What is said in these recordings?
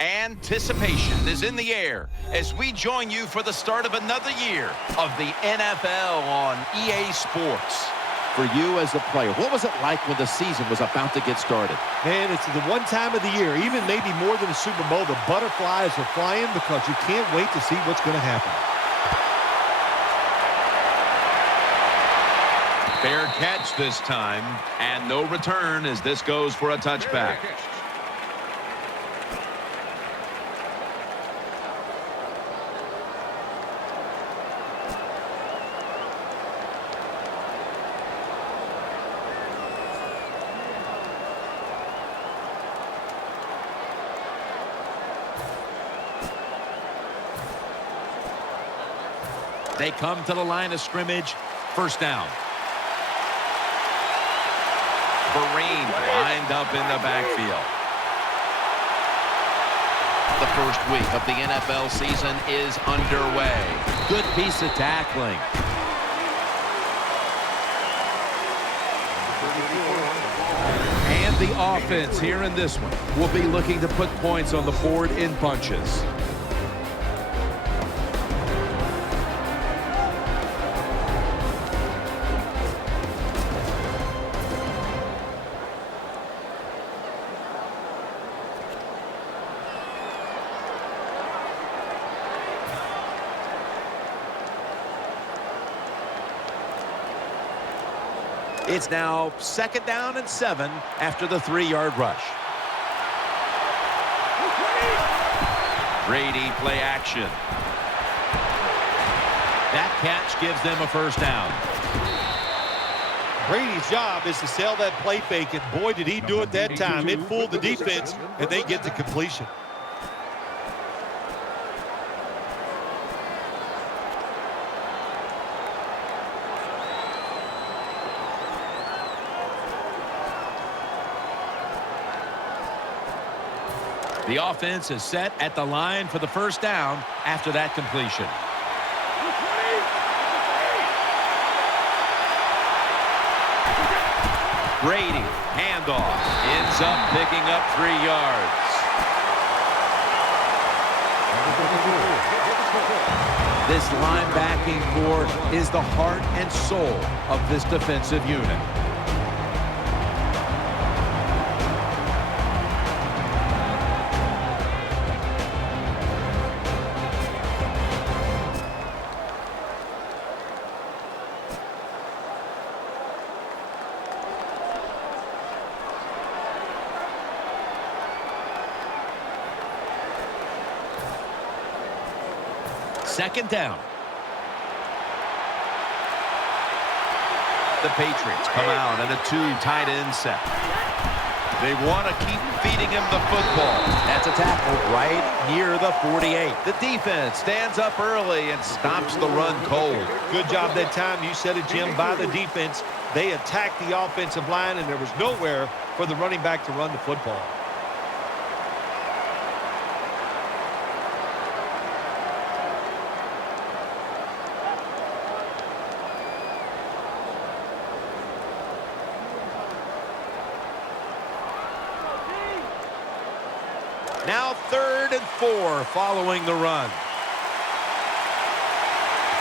Anticipation is in the air as we join you for the start of another year of the NFL on EA Sports. For you as a player, what was it like when the season was about to get started? Man, it's the one time of the year, even maybe more than a Super Bowl, the butterflies are flying because you can't wait to see what's going to happen. Fair catch this time, and no return as this goes for a touchback. They come to the line of scrimmage. First down. Vereen lined up in the backfield. The first week of the NFL season is underway. Good piece of tackling. And the offense here in this one will be looking to put points on the board in bunches. It's now 2nd down and 7 after the 3-yard rush. Brady play action. That catch gives them a first down. Brady's job is to sell that play fake, and boy, did he do it that time. It fooled the defense, and they get the completion. The offense is set at the line for the first down after that completion. Brady, handoff, ends up picking up 3 yards. This linebacking core is the heart and soul of this defensive unit. Second down. The Patriots come out in a 2 tight end set. They want to keep feeding him the football. That's a tackle right near the 48. The defense stands up early and stops the run cold. Good job that time. You said it, Jim, by the defense. They attacked the offensive line, and there was nowhere for the running back to run the football. Now 3rd and 4 following the run.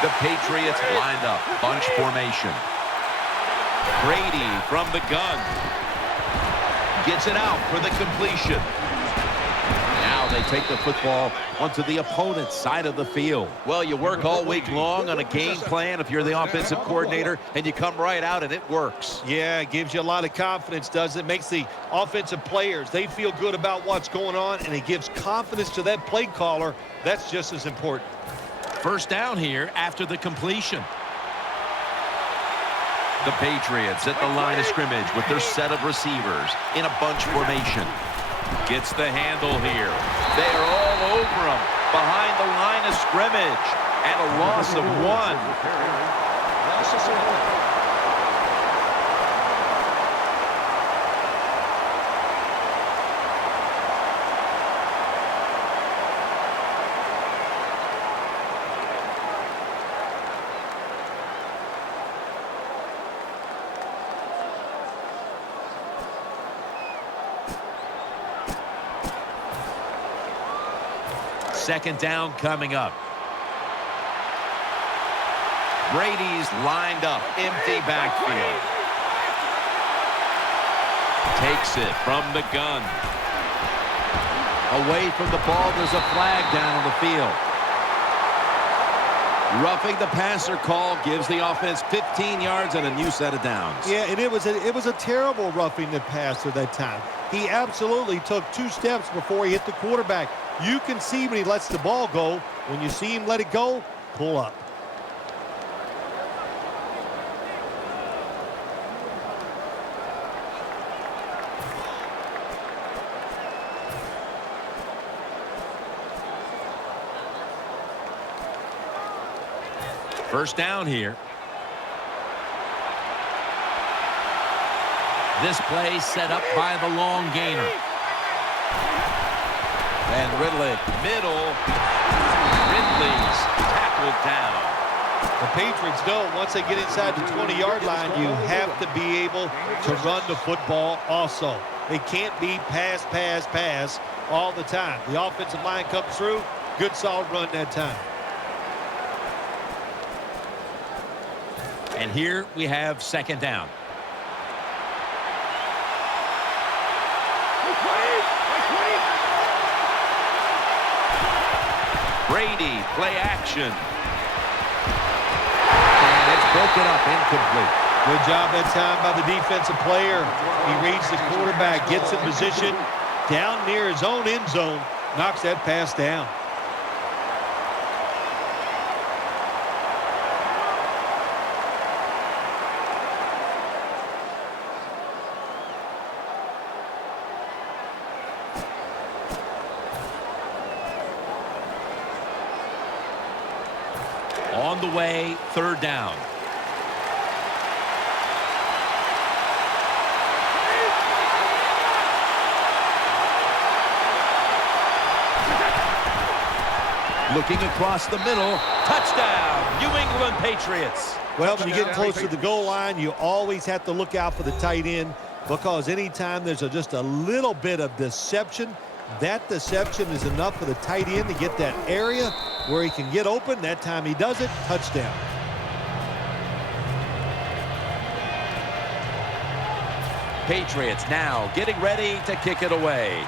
The Patriots lined up, bunch formation. Brady from the gun. Gets it out for the completion. Now they take the football onto the opponent's side of the field. Well, you work all week long on a game plan if you're the offensive coordinator, and you come right out and it works. Yeah, it gives you a lot of confidence, doesn't it? Makes the offensive players, they feel good about what's going on, and it gives confidence to that play caller. That's just as important. First down here after the completion. The Patriots at the line of scrimmage with their set of receivers in a bunch formation. Gets the handle here. They are all over him behind the line of scrimmage. And a loss of 1. Second down coming up. Brady's lined up. Empty backfield. Takes it from the gun. Away from the ball, there's a flag down on the field. Roughing the passer call gives the offense 15 yards and a new set of downs. Yeah, and it was a terrible roughing the passer that time. He absolutely took 2 steps before he hit the quarterback. You can see when he lets the ball go. When you see him let it go, pull up. First down here. This play set up by the long gainer. And Ridley. Middle. Ridley's tackled down. The Patriots know once they get inside the 20-yard line, you have to be able to run the football also. They can't be pass, pass, pass all the time. The offensive line comes through. Good, solid run that time. And here we have second down. Brady, play action. And it's broken up, incomplete. Good job that time by the defensive player. He reads the quarterback, gets in position down near his own end zone, knocks that pass down. On the way, third down. Looking across the middle. Touchdown, New England Patriots. Well, when you get close to the goal line, you always have to look out for the tight end, because anytime there's just a little bit of deception, that deception is enough for the tight end to get that area where he can get open. That time he does it. Touchdown. Patriots now getting ready to kick it away.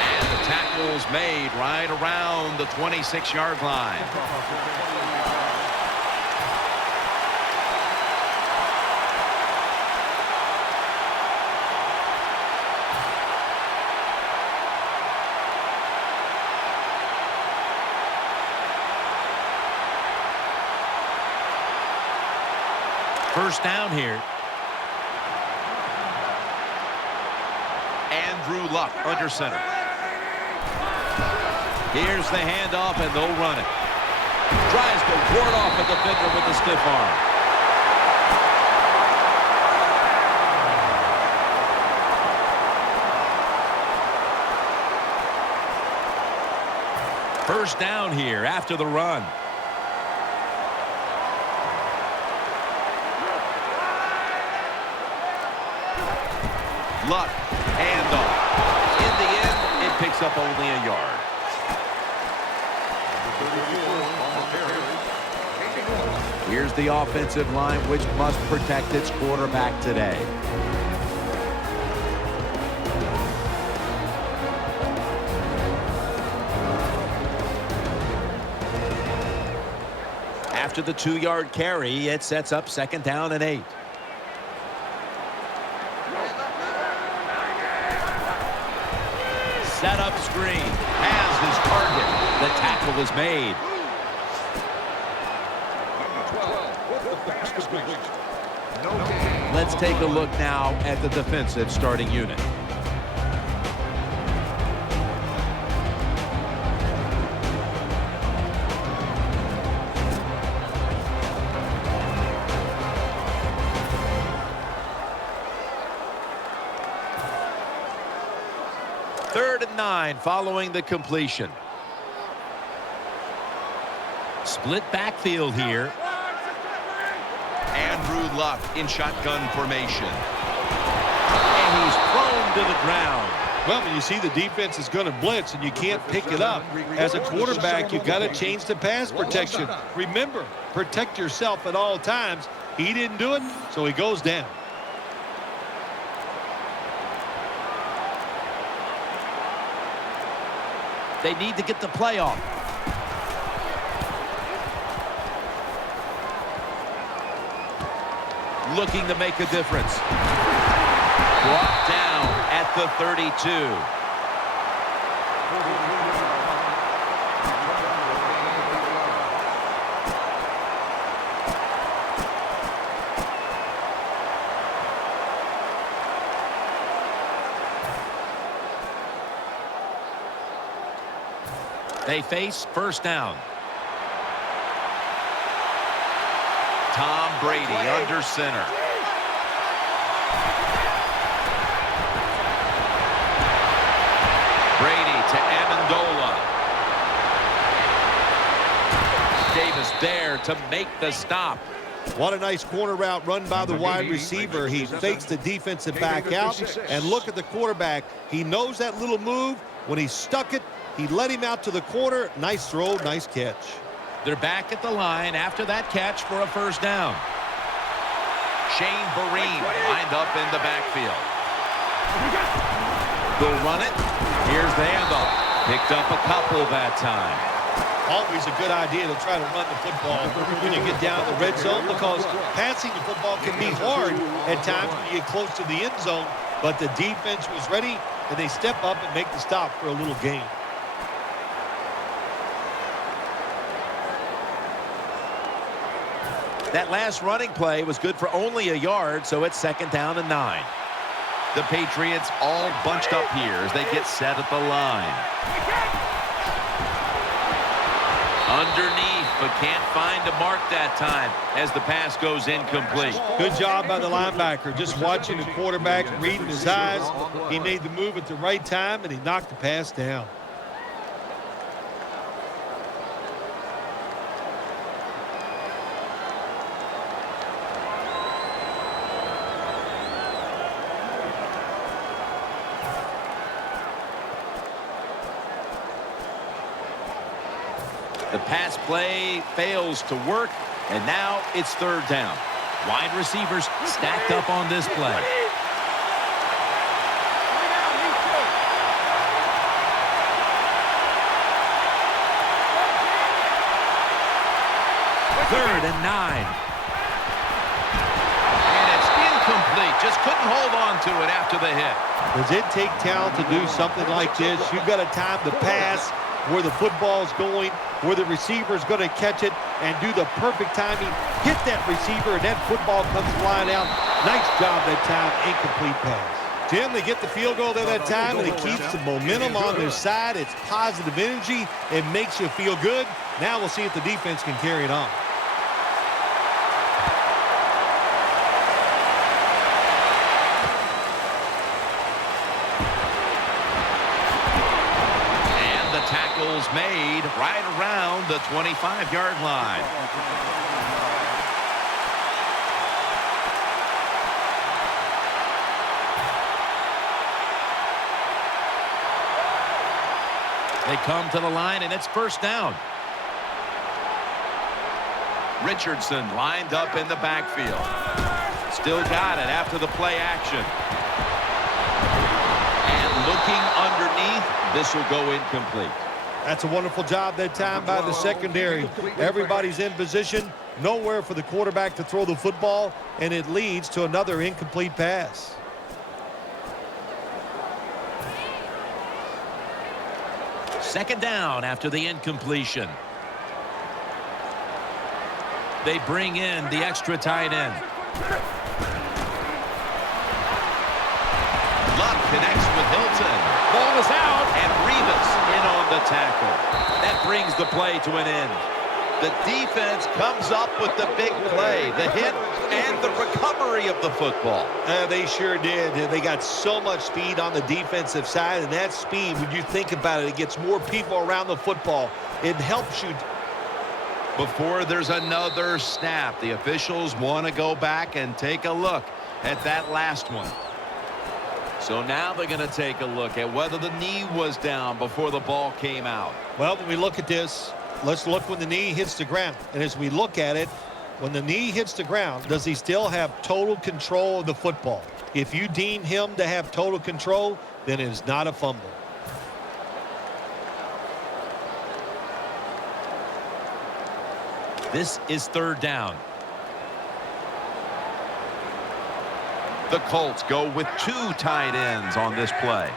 And the tackle's made right around the 26-yard line. First down here. Andrew Luck under center. Here's the handoff, and they'll run it. Tries to ward off a defender with the stiff arm. First down here after the run. Luck, handoff. In the end, it picks up only a yard. Here's the offensive line, which must protect its quarterback today. After the 2-yard carry, it sets up second down and 8. Set up screen. Has his target. The tackle is made. Let's take a look now at the defensive starting unit. Third and 9 following the completion. Split backfield here. Luck in shotgun formation. And he's thrown to the ground. Well, when you see the defense is going to blitz and you can't pick it up, as a quarterback, you've got to change the pass protection. Remember, protect yourself at all times. He didn't do it, so he goes down. They need to get the play off. Looking to make a difference. Brought down at the 32. They face first down. Tom Brady under center. Brady to Amendola. Davis there to make the stop. What a nice corner route run by the wide receiver. He fakes the defensive back out, and look at the quarterback. He knows that little move. When he stuck it, he let him out to the corner. Nice throw, nice catch. They're back at the line after that catch for a first down. Shane Vereen lined up in the backfield. They'll run it. Here's the handoff. Picked up a couple that time. Always a good idea to try to run the football when you get down the red zone, because passing the football can be hard at times when you get close to the end zone. But the defense was ready, and they step up and make the stop for a little gain. That last running play was good for only a yard, so it's second down and 9. The Patriots all bunched up here as they get set at the line. Underneath, but can't find a mark that time as the pass goes incomplete. Good job by the linebacker, just watching the quarterback, reading his eyes. He made the move at the right time, and he knocked the pass down. The pass play fails to work, and now it's third down. Wide receivers stacked up on this play. Third and 9. And it's incomplete. Just couldn't hold on to it after the hit. Does it take talent to do something like this? You've got to time the pass where the football's going, where the receiver's going to catch it, and do the perfect timing. Hit that receiver, and that football comes flying out. Nice job that time. Incomplete pass. Jim, they get the field goal there that time, and it keeps the momentum on their side. It's positive energy. It makes you feel good. Now we'll see if the defense can carry it on. Tackles made right around the 25-yard line. They come to the line, and it's first down. Richardson lined up in the backfield. Still got it after the play action. And looking underneath, this will go incomplete. That's a wonderful job that time by the secondary. Everybody's in position. Nowhere for the quarterback to throw the football, and it leads to another incomplete pass. Second down after the incompletion. They bring in the extra tight end. Luck connects with Hilton. Ball is out, and Rivas in on the tackle. That brings the play to an end. The defense comes up with the big play, the hit, and the recovery of the football. They sure did. They got so much speed on the defensive side, and that speed, when you think about it, it gets more people around the football. It helps you Before there's another snap, the officials want to go back and take a look at that last one. So now they're going to take a look at whether the knee was down before the ball came out. Well, when we look at this, let's look when the knee hits the ground. And as we look at it, when the knee hits the ground, does he still have total control of the football? If you deem him to have total control, then it is not a fumble. This is third down. The Colts go with 2 tight ends on this play.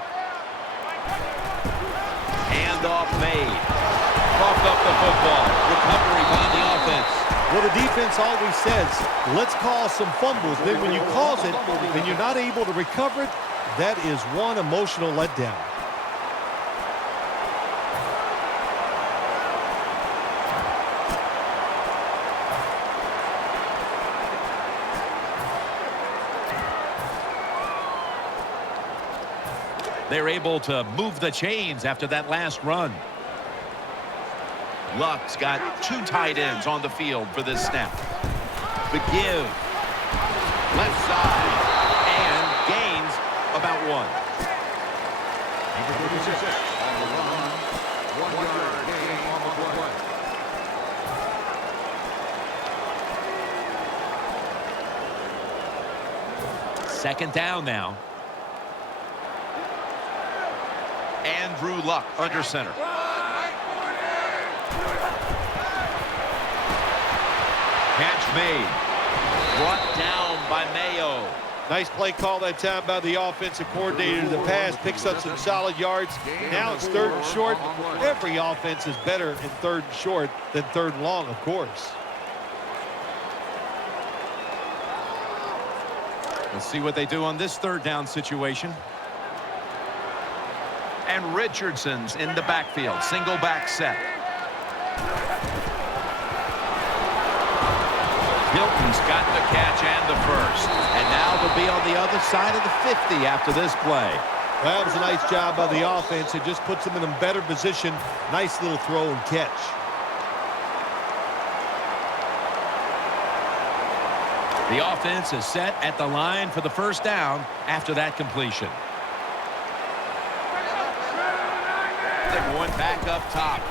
Handoff made. Coughed up the football. Recovery by the offense. Well, the defense always says, let's cause some fumbles. Then when you cause it and you're not able to recover it, that is one emotional letdown. They're able to move the chains after that last run. Luck's got 2 tight ends on the field for this snap. The give. Left side. And gains about 1. Second down now. Andrew Luck under center. Catch made. Brought down by Mayo. Nice play call that time by the offensive coordinator. The pass picks up some solid yards. Now it's third and short. Every offense is better in third and short than third and long, of course. Let's see what they do on this third down situation. And Richardson's in the backfield. Single back set. Hilton's got the catch and the first. And now they'll be on the other side of the 50 after this play. That was a nice job by the offense. It just puts them in a better position. Nice little throw and catch. The offense is set at the line for the first down after that completion. They're going back up top.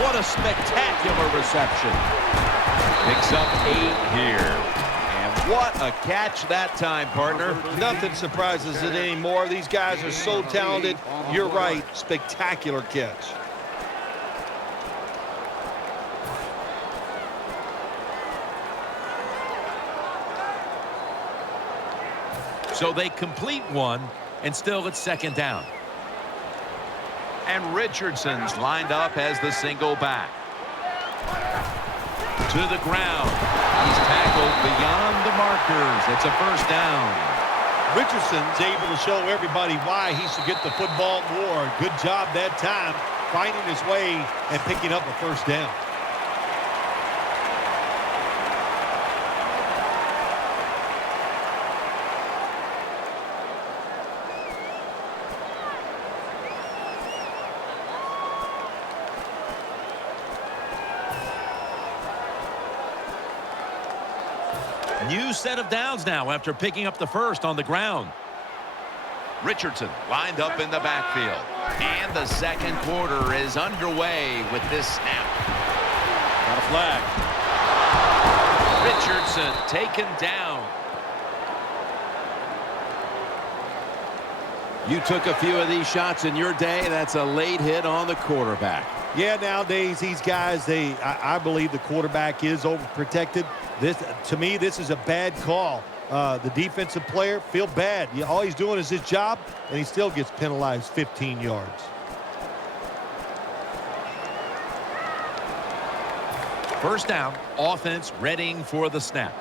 What a spectacular reception. Picks up 8 here. And what a catch that time, partner. Nothing surprises it anymore. These guys are so talented. You're right. Spectacular catch. So they complete one, and still it's second down. And Richardson's lined up as the single back. To the ground. He's tackled beyond the markers. It's a first down. Richardson's able to show everybody why he should get the football more. Good job that time, finding his way and picking up a first down. New set of downs now after picking up the first on the ground. Richardson lined up in the backfield. And the second quarter is underway with this snap. Got a flag. Richardson taken down. You took a few of these shots in your day. That's a late hit on the quarterback. Yeah, nowadays these guys, I believe the quarterback is overprotected. To me, this is a bad call. The defensive player feel bad. All he's doing is his job, and he still gets penalized 15 yards. First down, offense readying for the snap.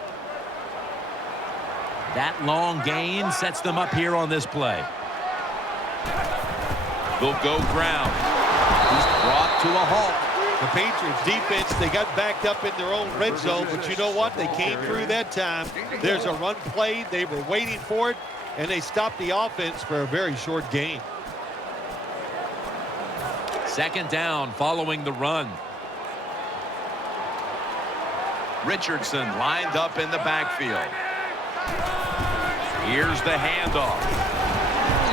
That long gain sets them up here on this play. They'll go ground. He's brought to a halt. The Patriots defense, they got backed up in their own red zone, but you know what? They came through that time. There's a run play. They were waiting for it, and they stopped the offense for a very short gain. Second down following the run. Richardson lined up in the backfield. Here's the handoff.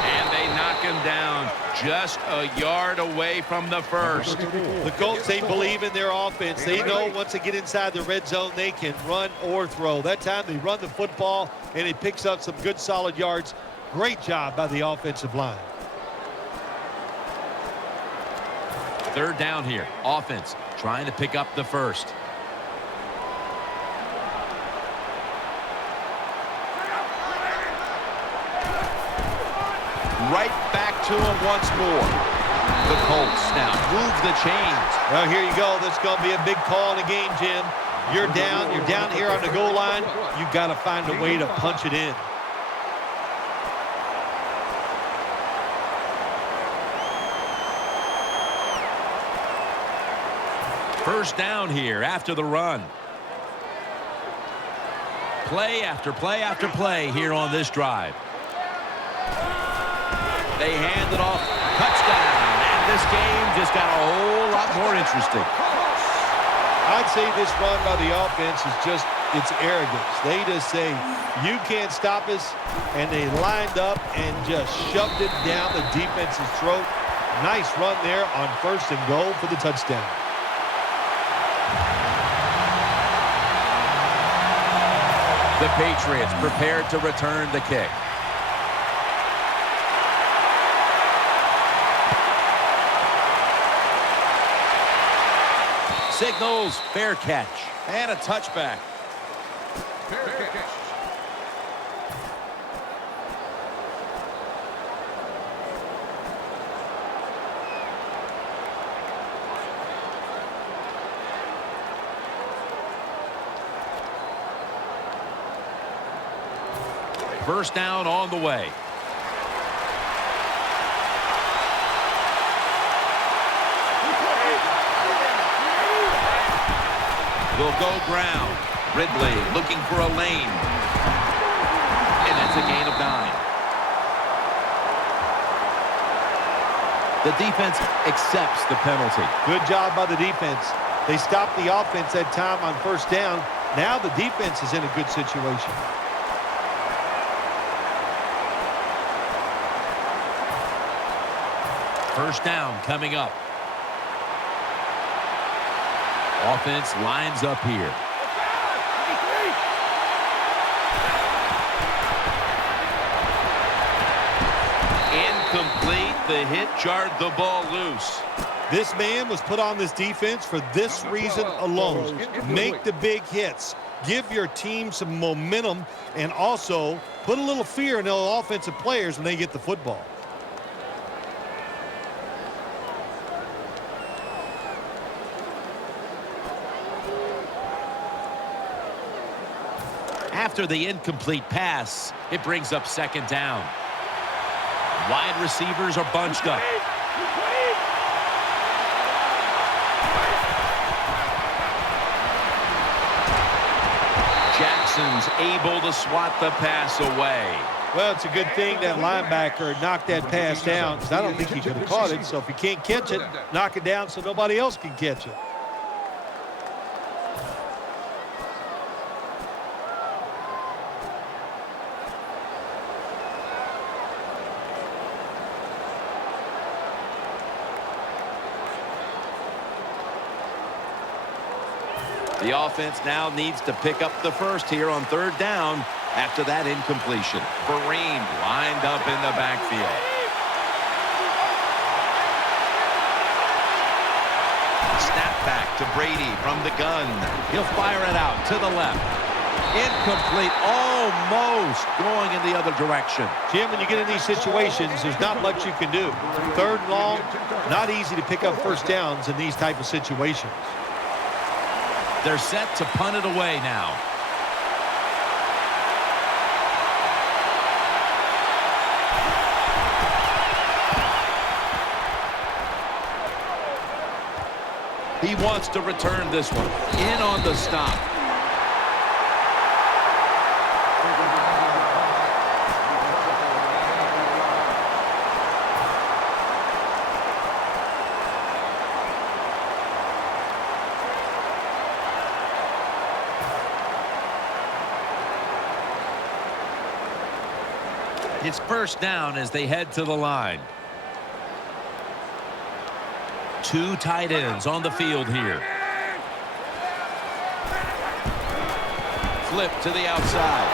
And they knock him down just a yard away from the first. The Colts, they believe in their offense. They know once they get inside the red zone, they can run or throw. That time they run the football, and it picks up some good solid yards. Great job by the offensive line. Third down here. Offense trying to pick up the first. Right back to him once more. The Colts now move the chains. Well, here you go. This is going to be a big call in the game, Jim. You're down here on the goal line. You've got to find a way to punch it in. First down here after the run. Play after play after play here on this drive. They hand it off. Touchdown. And this game just got a whole lot more interesting. I'd say this run by the offense is just, it's arrogance. They just say, you can't stop us. And they lined up and just shoved it down the defense's throat. Nice run there on 1st and goal for the touchdown. The Patriots prepared to return the kick. Signals fair catch. And a touchback. Fair catch. First down on the way. Will go ground. Ridley looking for a lane. And that's a gain of 9. The defense accepts the penalty. Good job by the defense. They stopped the offense that time on 1st down. Now the defense is in a good situation. First down coming up. Offense lines up here. Incomplete. The hit jarred the ball loose. This man was put on this defense for this reason alone. Make the big hits. Give your team some momentum, and also put a little fear in the offensive players when they get the football. After the incomplete pass, it brings up 2nd down. Wide receivers are bunched up. Jackson's able to swat the pass away. Well, it's a good thing that linebacker knocked that pass down, because I don't think he could have caught it. So if you can't catch it, knock it down so nobody else can catch it. The offense now needs to pick up the first here on 3rd down after that incompletion. Vereen lined up in the backfield. Snap back to Brady from the gun. He'll fire it out to the left. Incomplete, almost going in the other direction. Jim, when you get in these situations, there's not much you can do. 3rd and long, not easy to pick up 1st downs in these type of situations. They're set to punt it away now. He wants to return this one. In on the stop. It's first down as they head to the line. Two tight ends on the field here. Flip to the outside.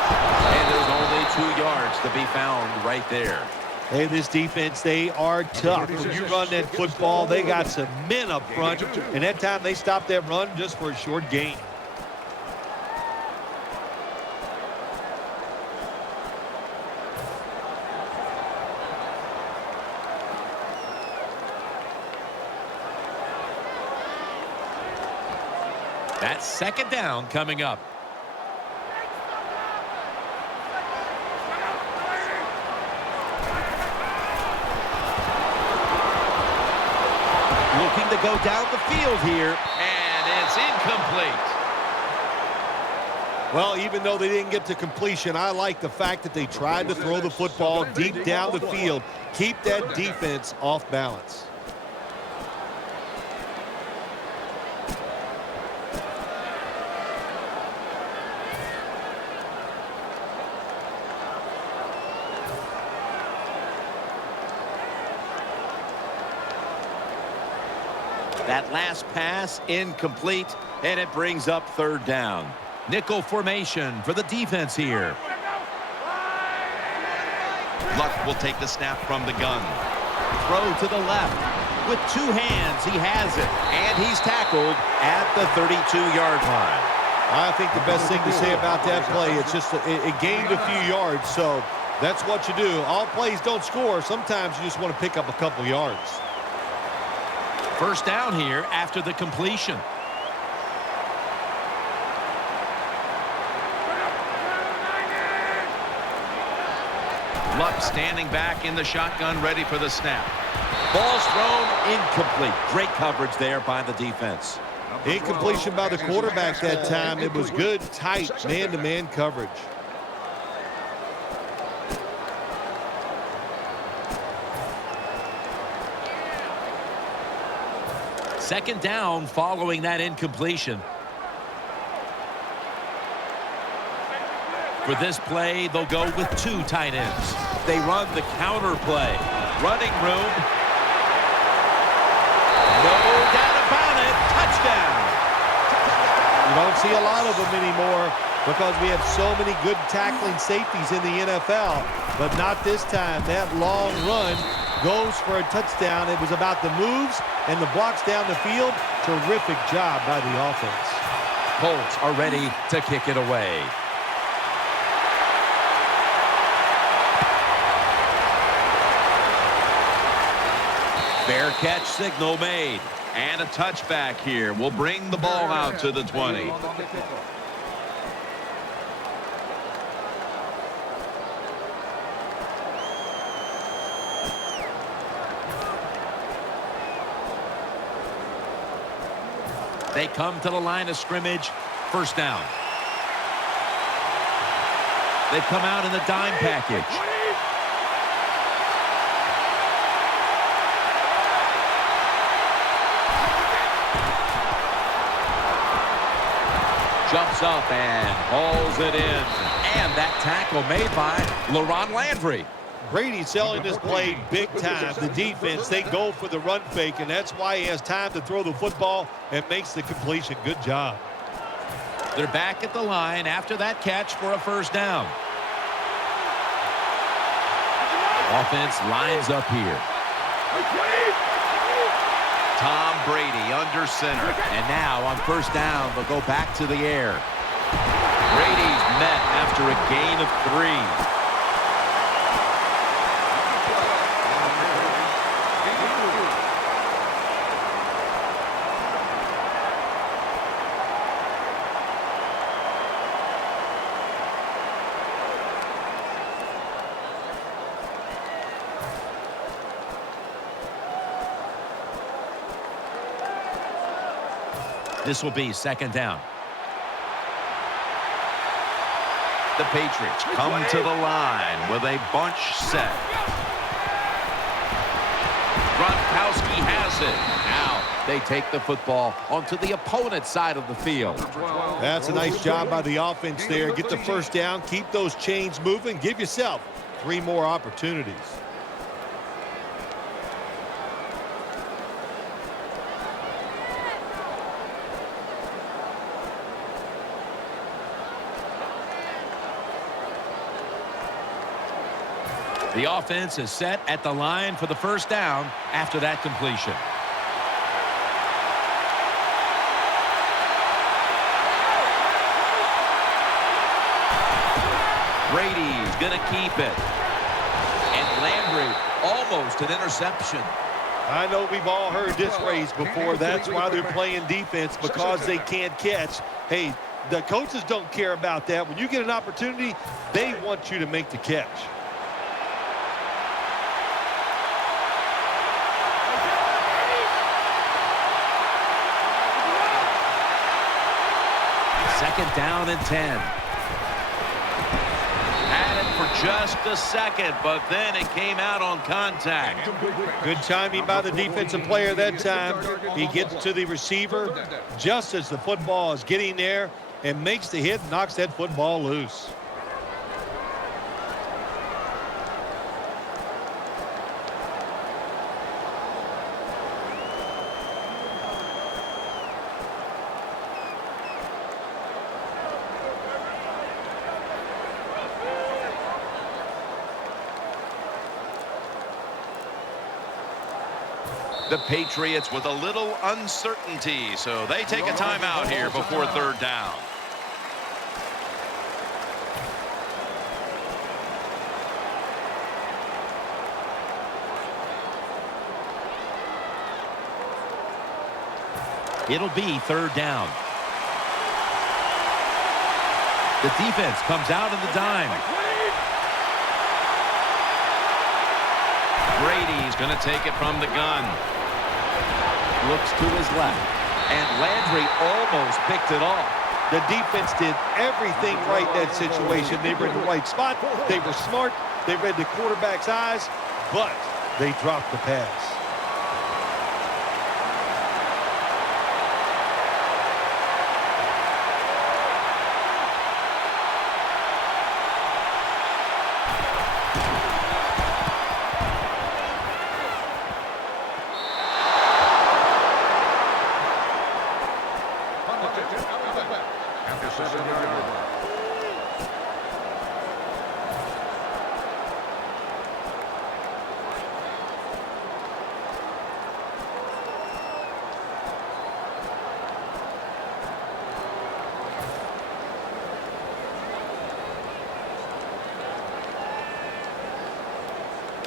And there's only 2 yards to be found right there. Hey, this defense, they are tough. When you run that football, they got some men up front. And that time they stopped that run just for a short gain. That's second down coming up. Looking to go down the field here, and it's incomplete. Well, even though they didn't get to completion, I like the fact that they tried to throw the football deep down the field, keep that defense off balance. That last pass incomplete, and it brings up third down. Nickel formation for the defense here. Luck will take the snap from the gun. Throw to the left. With 2 hands, he has it. And he's tackled at the 32-yard line. I think the best thing to say about that play, it's just it gained a few yards, so that's what you do. All plays don't score. Sometimes you just want to pick up a couple yards. First down here after the completion. Luck standing back in the shotgun, ready for the snap. Ball's thrown incomplete. Great coverage there by the defense. Incompletion by the quarterback that time. It was good, tight, man-to-man coverage. Second down following that incompletion. For this play, they'll go with 2 tight ends. They run the counter play. Running room. No doubt about it. Touchdown. You don't see a lot of them anymore because we have so many good tackling safeties in the NFL, but not this time. That long run goes for a touchdown. It was about the moves and the blocks down the field. Terrific job by the offense. Colts are ready to kick it away. Fair catch signal made. And a touchback here will bring the ball out to the 20. They come to the line of scrimmage. First down. They come out in the dime package. Jumps up and hauls it in. And that tackle made by LaRon Landry. Brady selling this play big time. The defense, they go for the run fake, and that's why he has time to throw the football and makes the completion. Good job. They're back at the line after that catch for a first down. Offense lines up here. Tom Brady under center. And now on first down, they'll go back to the air. Brady's met after a gain of 3. This will be second down. The Patriots come to the line with a bunch set. Gronkowski has it. Now they take the football onto the opponent's side of the field. That's a nice job by the offense there. Get the first down, keep those chains moving, give yourself 3 more opportunities. The offense is set at the line for the first down after that completion. Brady's going to keep it. And Landry almost an interception. I know we've all heard this phrase before. That's why they're playing defense, because they can't catch. Hey, the coaches don't care about that. When you get an opportunity, they want you to make the catch. Second down and 10. Had it for just a second, but then it came out on contact. Good timing by the defensive player that time. He gets to the receiver just as the football is getting there and makes the hit, knocks that football loose. The Patriots with a little uncertainty, so they take a timeout here before third down. It'll be third down. The defense comes out in the dime. Brady's going to take it from the gun. Looks to his left. And Landry almost picked it off. The defense did everything right in that situation. They were in the right spot. They were smart. They read the quarterback's eyes, but they dropped the pass.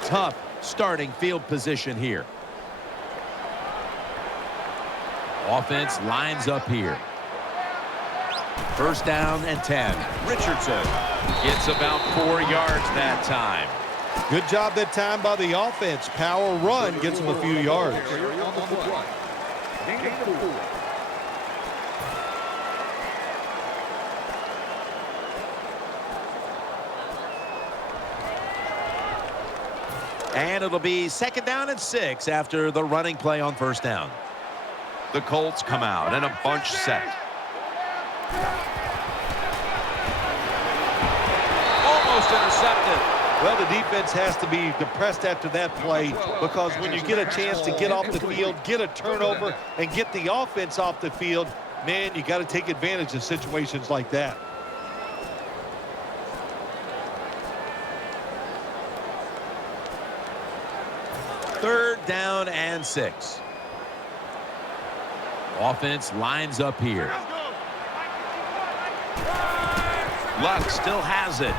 Tough starting field position here. Offense lines up here. First down and 10. Richardson gets about 4 yards that time. Good job that time by the offense. Power run gets them a few yards. And it'll be second down and 6 after the running play on first down. The Colts come out in a bunch set. Almost intercepted. Well, the defense has to be depressed after that play, because when you get a chance to get off the field, get a turnover, and get the offense off the field, man, you got to take advantage of situations like that. Third down and 6. Offense lines up here. Luck still has it.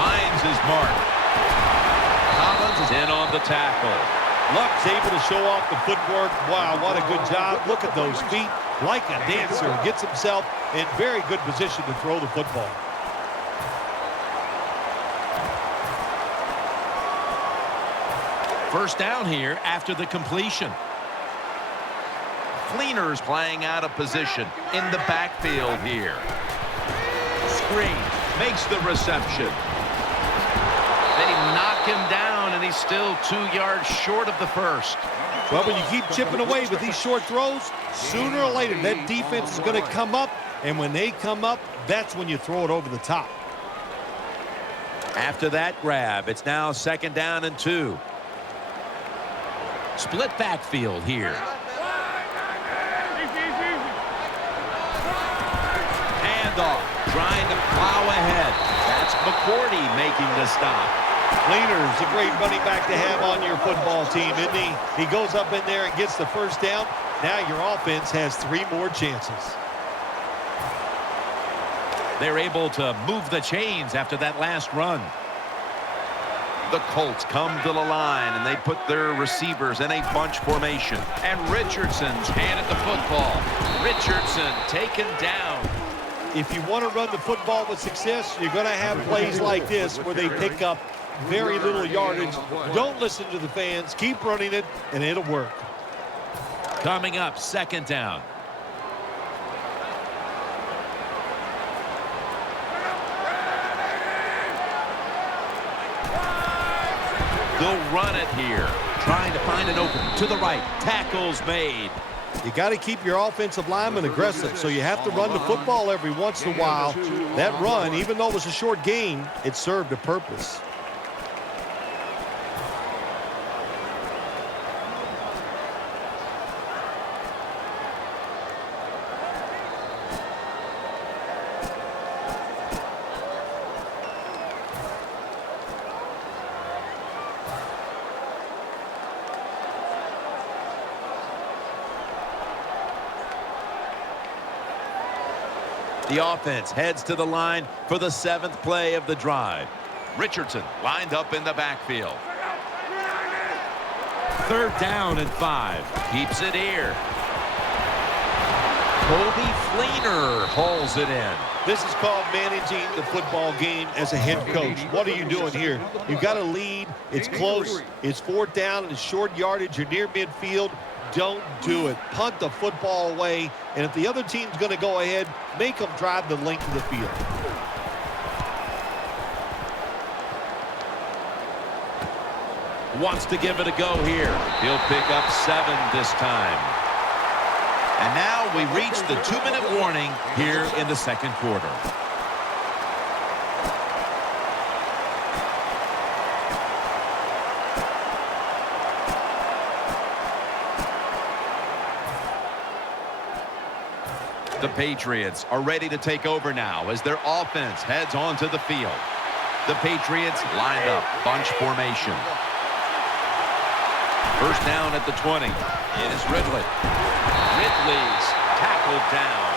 Finds his mark. Collins is in on the tackle. Luck's able to show off the footwork. Wow, what a good job. Look at those feet. Like a dancer. Gets himself in very good position to throw the football. First down here after the completion. Fleener's playing out of position in the backfield here. Screen makes the reception. They knock him down, and he's still 2 yards short of the first. Well, when you keep chipping away with these short throws, sooner or later that defense is going to come up, and when they come up, that's when you throw it over the top. After that grab, it's now 2nd down and 2. Split backfield here. Handoff, trying to plow ahead. That's McCourty making the stop. Fleener's a great running back to have on your football team, isn't he? He goes up in there and gets the first down. Now your offense has 3 more chances. They're able to move the chains after that last run. The Colts come to the line, and they put their receivers in a bunch formation. And Richardson's handed the football. Richardson taken down. If you want to run the football with success, you're going to have plays like this where they pick up very little yardage. Don't listen to the fans. Keep running it, and it'll work. Coming up, 2nd down. They'll run it here. Trying to find an opening to the right. Tackles made. You got to keep your offensive lineman aggressive, so you have to run the football every once in a while. That run, even though it was a short game, it served a purpose. The offense heads to the line for the 7th play of the drive. Richardson lined up in the backfield. 3rd down and 5. Keeps it here. Kobe Fleener hauls it in. This is called managing the football game as a head coach. What are you doing here? You've got to lead. It's close. It's 4th down and it's short yardage. You're near midfield. Don't do it. Punt the football away. And if the other team's going to go ahead, make them drive the length of the field. Wants to give it a go here. He'll pick up 7 this time. And now we reach the 2-minute warning here in the 2nd quarter. The Patriots are ready to take over now as their offense heads onto the field. The Patriots lined up, bunch formation. 1st down at the 20. It is Ridley. Ridley's tackled down.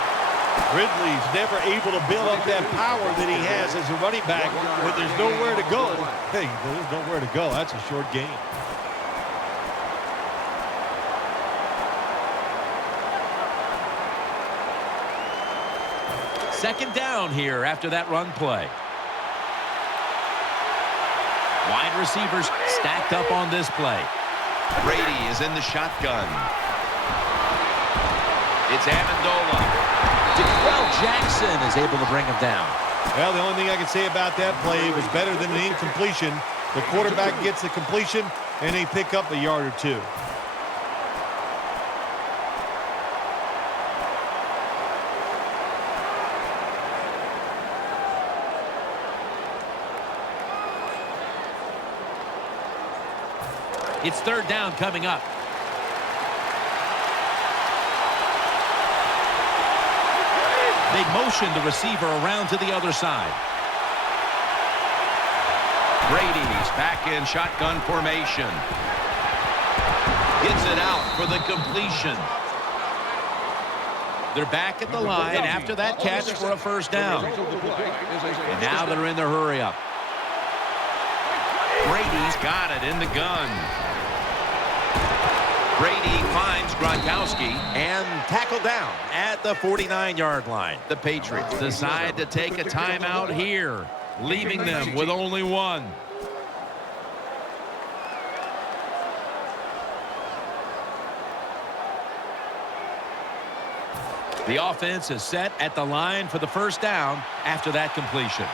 Ridley's never able to build up that power that he has as a running back when there's nowhere to go. Hey, there's nowhere to go. That's a short game. Second down here after that run play. Wide receivers stacked up on this play. Brady is in the shotgun. It's Amendola. DeQuell Jackson is able to bring him down. Well, the only thing I can say about that play was better than an incompletion. The quarterback gets the completion, and they pick up a yard or 2. It's 3rd down coming up. They motion the receiver around to the other side. Brady's back in shotgun formation. Gets it out for the completion. They're back at the line after that catch for a 1st down. And now they're in the hurry up. Brady's got it in the gun. Brady finds Gronkowski and tackled down at the 49-yard line. The Patriots decide to take a timeout here, leaving them with only 1. The offense is set at the line for the 1st down after that completion.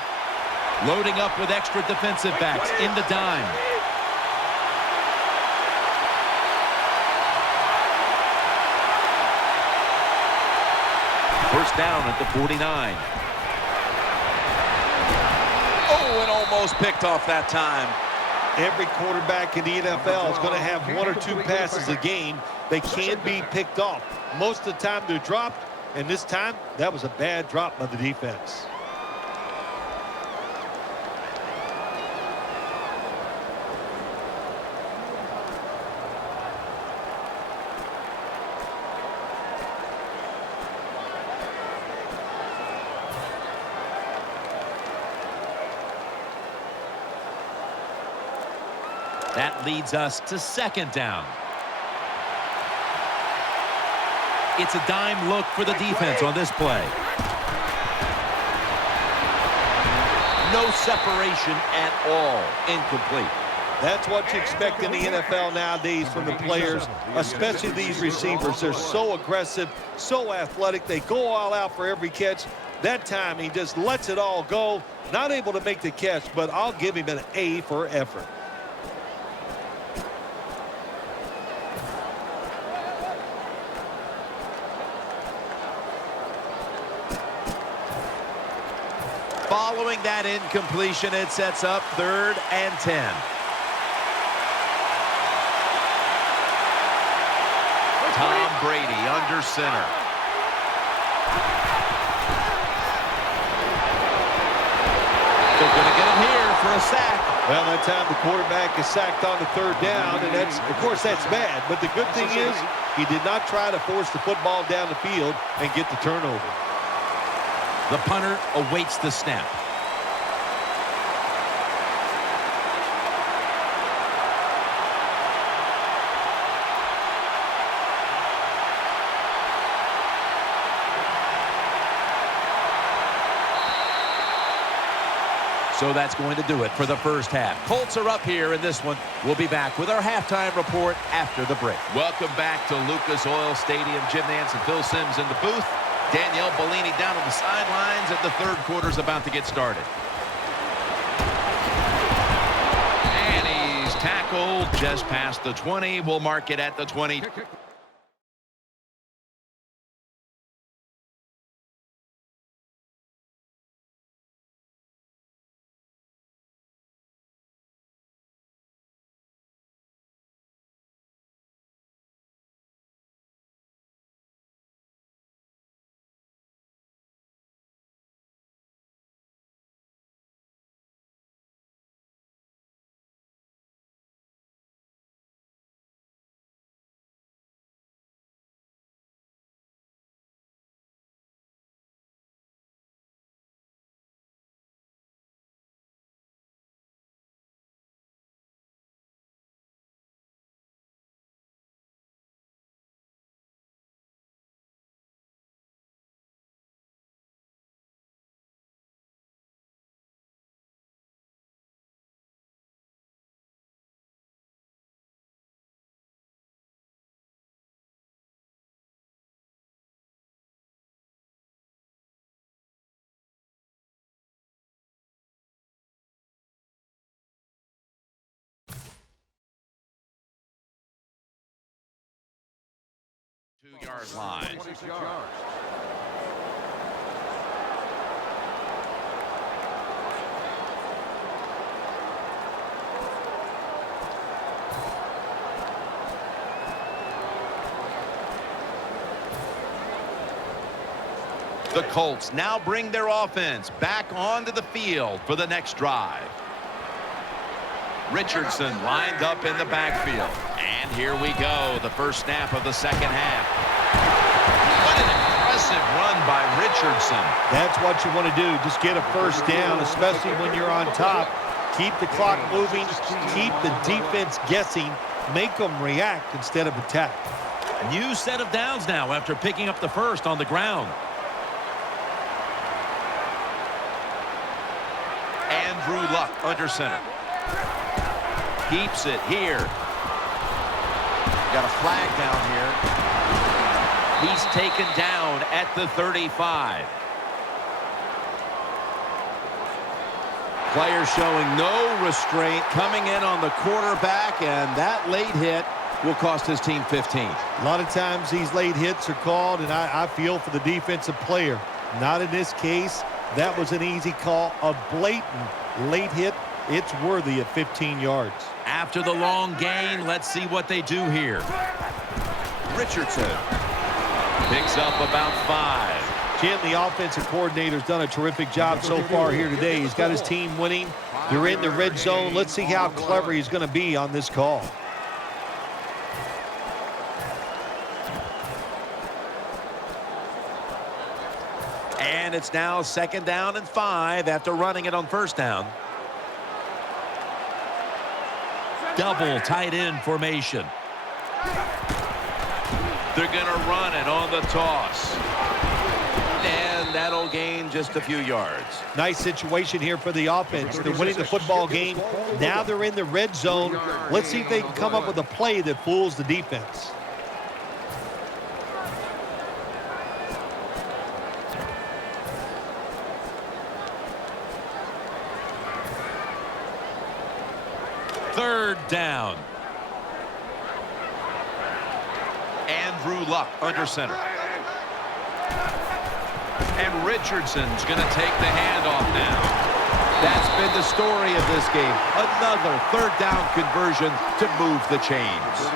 Loading up with extra defensive backs in the dime. First down at the 49. Oh, and almost picked off that time. Every quarterback in the NFL is going to have 1 or 2 passes a game. They can't be picked off. Most of the time they're dropped, and this time that was a bad drop by the defense. That leads us to 2nd down. It's a dime look for the defense on this play. No separation at all. Incomplete. That's what you expect in the NFL nowadays from the players, especially these receivers. They're so aggressive, so athletic. They go all out for every catch. That time he just lets it all go. Not able to make the catch, but I'll give him an A for effort. Following that incompletion, it sets up 3rd and 10. Tom Brady under center. They're going to get him here for a sack. Well, that time the quarterback is sacked on the 3rd down, and that's, of course, that's bad. But the good thing is he did not try to force the football down the field and get the turnover. The punter awaits the snap. So that's going to do it for the first half. Colts are up here in this one. We'll be back with our halftime report after the break. Welcome back to Lucas Oil Stadium. Jim Nance and Phil Simms in the booth. Danielle Bellini down on the sidelines, and the 3rd quarter's about to get started. And he's tackled just past the 20. We'll mark it at the 20. Two-yard line. The Colts now bring their offense back onto the field for the next drive. Richardson lined up in the backfield. And here we go, the first snap of the second half. What an impressive run by Richardson. That's what you want to do. Just get a first down, especially when you're on top. Keep the clock moving. Keep the defense guessing. Make them react instead of attack. New set of downs now after picking up the first on the ground. Andrew Luck under center. Keeps it here. Got a flag down here. He's taken down at the 35. Players showing no restraint coming in on the quarterback, and that late hit will cost his team 15. A lot of times these late hits are called, and I feel for the defensive player. Not in this case. That was an easy call, a blatant late hit, it's worthy of 15 yards. After the long gain, let's see what they do here. Richardson picks up about 5. Jim, the offensive coordinator's done a terrific job so far here today. He's got his team winning. They're in the red zone. Let's see how clever he's going to be on this call. And it's now 2nd down and 5 after running it on 1st down. Double tight end formation. They're going to run it on the toss. And that'll gain just a few yards. Nice situation here for the offense. They're winning the football game. Now they're in the red zone. Let's see if they can come up with a play that fools the defense. Third down. Andrew Luck under center. And Richardson's going to take the handoff now. That's been the story of this game. Another 3rd down conversion to move the chains.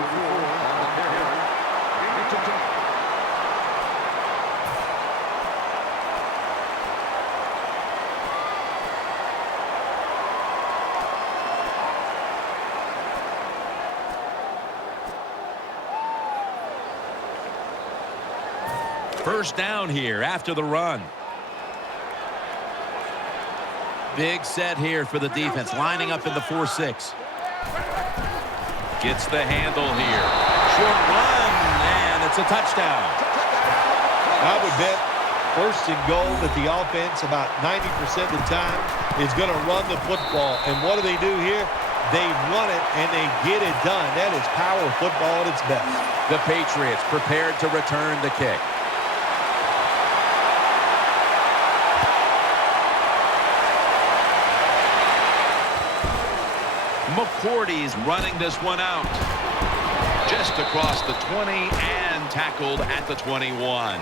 First down here after the run. Big set here for the defense, lining up in the 4-6. Gets the handle here. Short run, and it's a touchdown. I would bet 1st and goal that the offense about 90% of the time is going to run the football. And what do they do here? They run it and they get it done. That is power football at its best. The Patriots prepared to return the kick. McCourty's running this one out. Just across the 20 and tackled at the 21.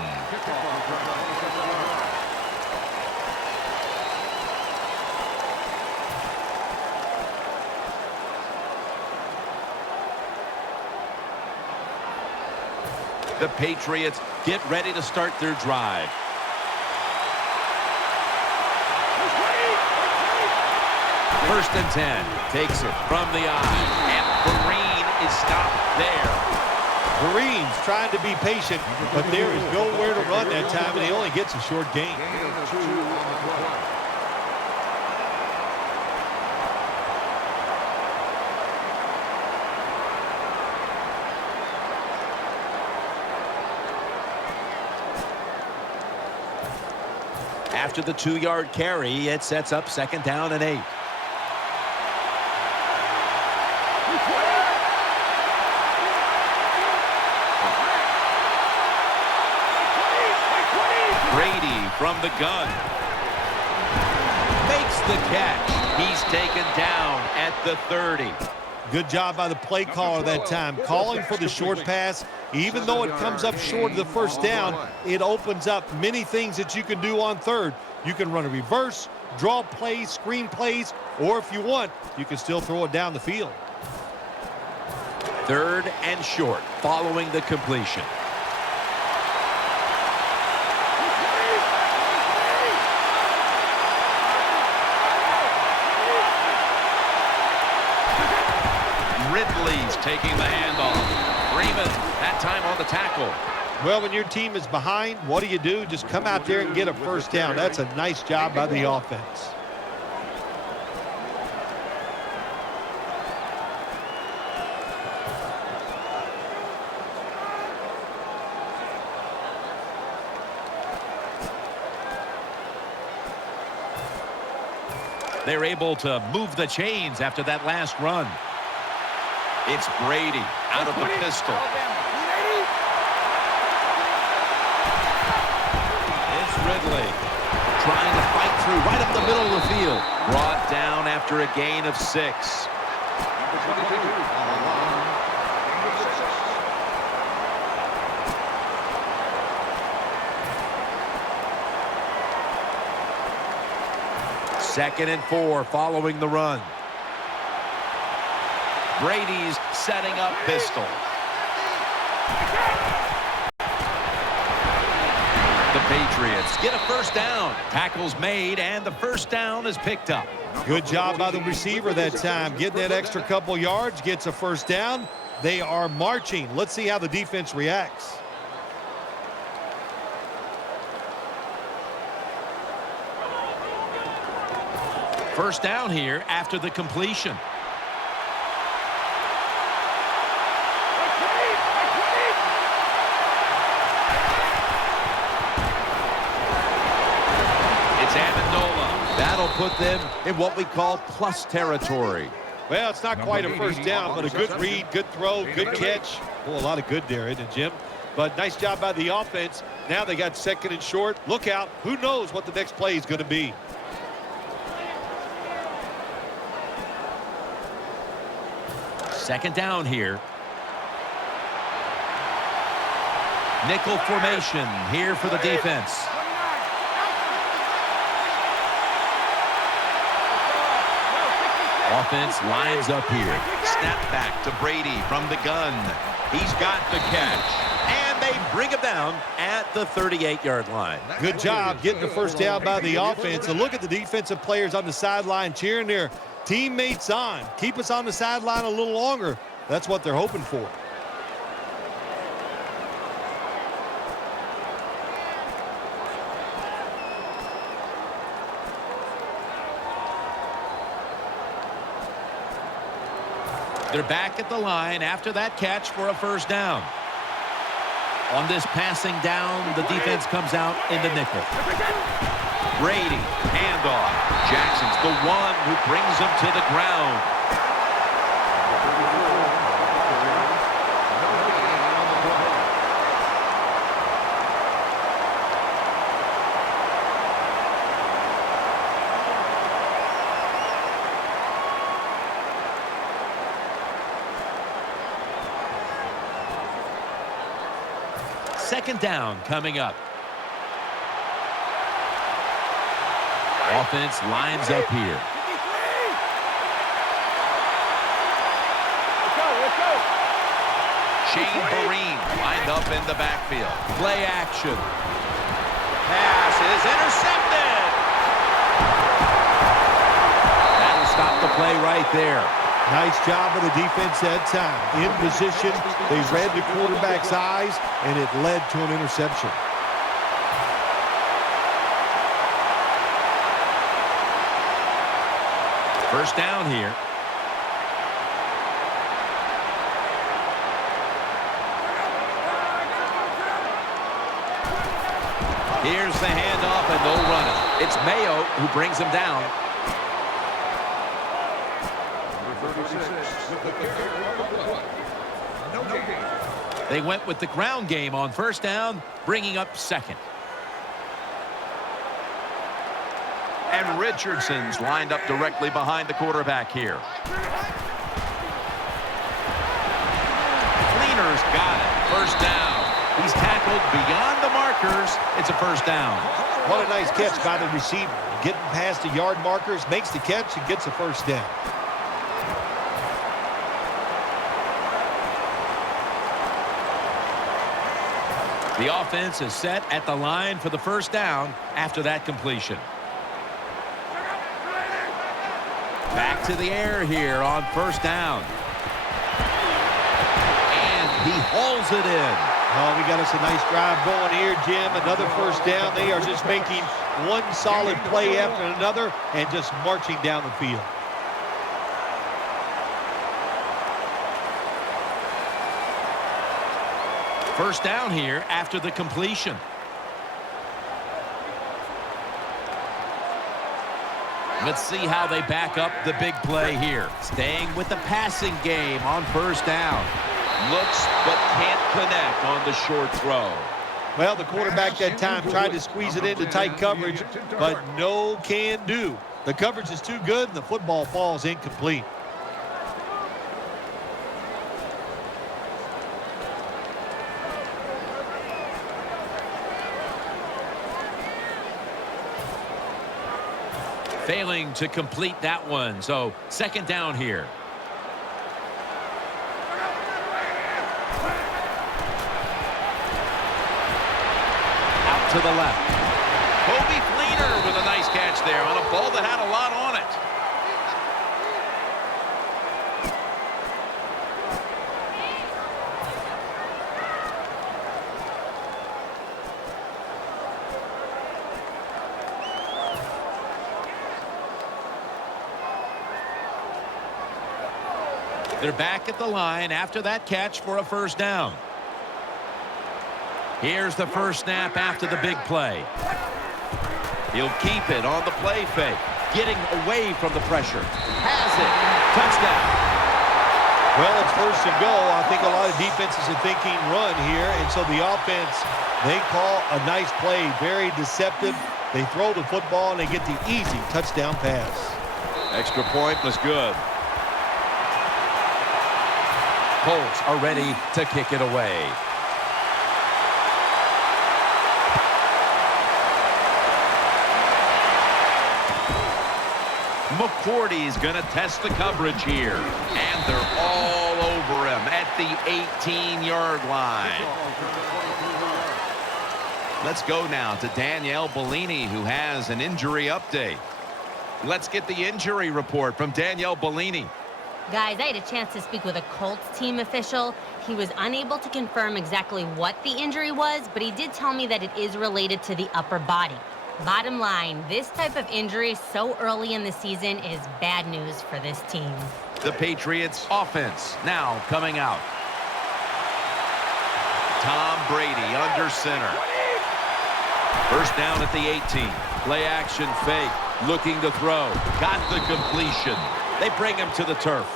The Patriots get ready to start their drive. First and 10. Takes it from the eye. And Vereen is stopped there. Vereen's trying to be patient, but there is nowhere to run that time, and he only gets a short gain. After the 2-yard carry, it sets up 2nd down and 8. Brady from the gun. Makes the catch. He's taken down at the 30. Good job by the play caller that time, calling for the short pass. Even though it comes up short of the 1st down, it opens up many things that you can do on 3rd. You can run a reverse, draw plays, screen plays, or if you want, you can still throw it down the field. 3rd and short following the completion. Ridley's taking the handoff. Freeman, that time on the tackle. Well, when your team is behind, what do? Just come out there and get a 1st down. That's a nice job by the offense. They're able to move the chains after that last run. It's Brady out of the pistol. It's Ridley trying to fight through right up the middle of the field. Brought down after a gain of 6. 2nd and 4 following the run. Brady's setting up Pistol. The Patriots get a first down. Tackle's made, and the first down is picked up. Good job by the receiver that time. Getting that extra couple yards, gets a first down. They are marching. Let's see how the defense reacts. First down here after the completion. That'll put them in what we call plus territory. Well, it's not quite a first down, but a good read, good throw, good catch. Oh, a lot of good there, isn't it, Jim? But nice job by the offense. Now they got 2nd and short. Look out. Who knows what the next play is going to be? Second down here. Nickel formation here for the defense. Offense lines up here. Snap back to Brady from the gun. He's got the catch. And they bring him down at the 38-yard line. Good job getting the first down by the offense. And look at the defensive players on the sideline cheering their teammates on. Keep us on the sideline a little longer. That's what they're hoping for. They're back at the line after that catch for a first down. On this passing down, the defense comes out in the nickel. Brady, handoff. Jackson's the one who brings him to the ground. Second down coming up. Offense lines up here. Shane Vereen lined up in the backfield. Play action. Pass is intercepted. That'll stop the play right there. Nice job of the defense that time. In position, they read the quarterback's eyes, and it led to an interception. First down here. Here's the handoff, and they'll run it. It's Mayo who brings him down. They went with the ground game on first down, bringing up second. And Richardson's lined up directly behind the quarterback here. Cleaner's got it. First down. He's tackled beyond the markers. It's a first down. What a nice catch by the receiver. Getting past the yard markers, makes the catch, and gets a first down. The offense is set at the line for the first down after that completion. Back to the air here on first down. And he hauls it in. Oh, we got us a nice drive going here, Jim. Another first down. They are just making one solid play after another and just marching down the field. First down here after the completion. Let's see how they back up the big play here. Staying with the passing game on first down. Looks but can't connect on the short throw. Well, the quarterback that time tried to squeeze it into tight coverage, but no can do. The coverage is too good, and the football falls incomplete. Failing to complete that one. So second down here. Out to the left. Kobe Fleener with a nice catch there on a ball that had a lot on it. They're back at the line after that catch for a first down. Here's the first snap after the big play. He'll keep it on the play fake. Getting away from the pressure. Has it. Touchdown. Well, it's first and goal. I think a lot of defenses are thinking run here, and so the offense, they call a nice play, very deceptive. They throw the football, and they get the easy touchdown pass. Extra point was good. Colts are ready to kick it away. McCourty's going to test the coverage here. And they're all over him at the 18-yard line. Let's go now to Danielle Bellini, who has an injury update. Let's get the injury report from Danielle Bellini. Guys, I had a chance to speak with a Colts team official. He was unable to confirm exactly what the injury was, but he did tell me that it is related to the upper body. Bottom line, this type of injury so early in the season is bad news for this team. The Patriots offense now coming out. Tom Brady under center. First down at the 18. Play action fake. Looking to throw. Got the completion. They bring him to the turf.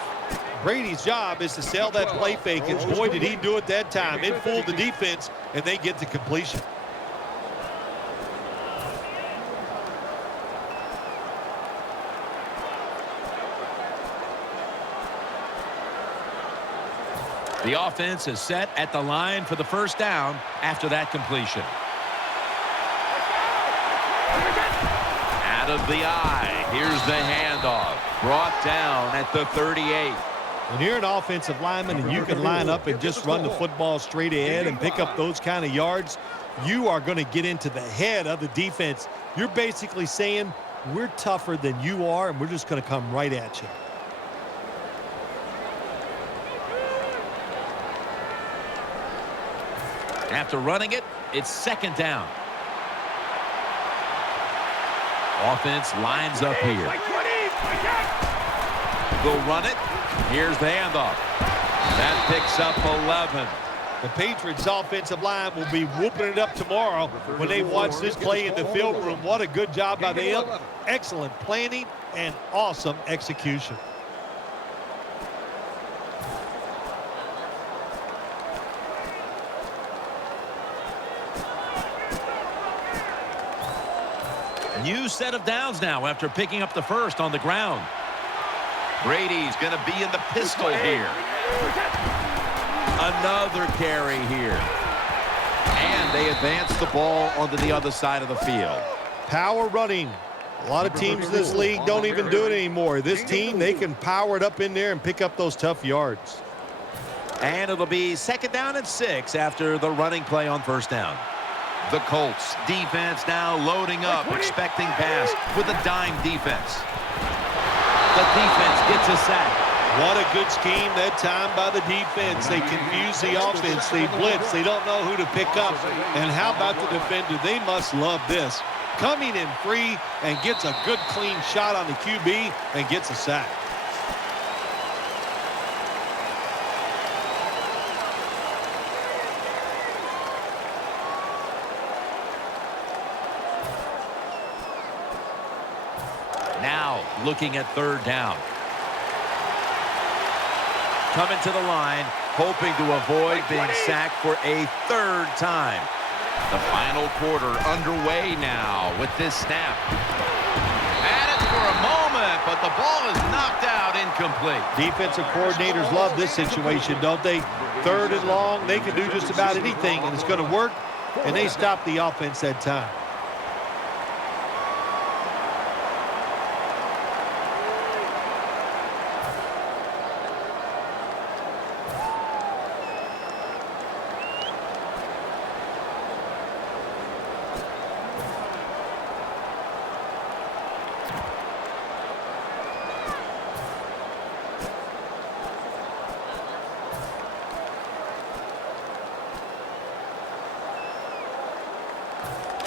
Brady's job is to sell that play fake, and boy, did he do it that time. It fooled the defense, and they get the completion. The offense is set at the line for the first down after that completion. Out of the eye. Here's the handoff. Brought down at the 38. When you're an offensive lineman and you can line up and just run the football straight ahead and pick up those kind of yards, you are going to get into the head of the defense. You're basically saying, we're tougher than you are, and we're just going to come right at you. After running it, it's second down. Offense lines up here. They'll run it. Here's the handoff. That picks up 11. The Patriots offensive line will be whooping it up tomorrow when they watch this play in the film room. What a good job by them. Excellent planning and awesome execution. New set of downs now after picking up the first on the ground. Brady's going to be in the pistol here. Another carry here. And they advance the ball onto the other side of the field. Power running. A lot of teams in this league don't even do it anymore. This team, they can power it up in there and pick up those tough yards. And it'll be second down and 6 after the running play on first down. The Colts defense now loading up, expecting pass with a dime defense. The defense gets a sack. What a good scheme that time by the defense. They confuse the offense. They blitz. They don't know who to pick up. And how about the defender? They must love this. Coming in free and gets a good clean shot on the QB and gets a sack. Now looking at third down. Coming to the line, hoping to avoid being sacked for a third time. The final quarter underway now with this snap. At it for a moment, but the ball is knocked out, incomplete. Defensive coordinators love this situation, don't they? Third and long, they can do just about anything, and it's going to work, and they stop the offense that time.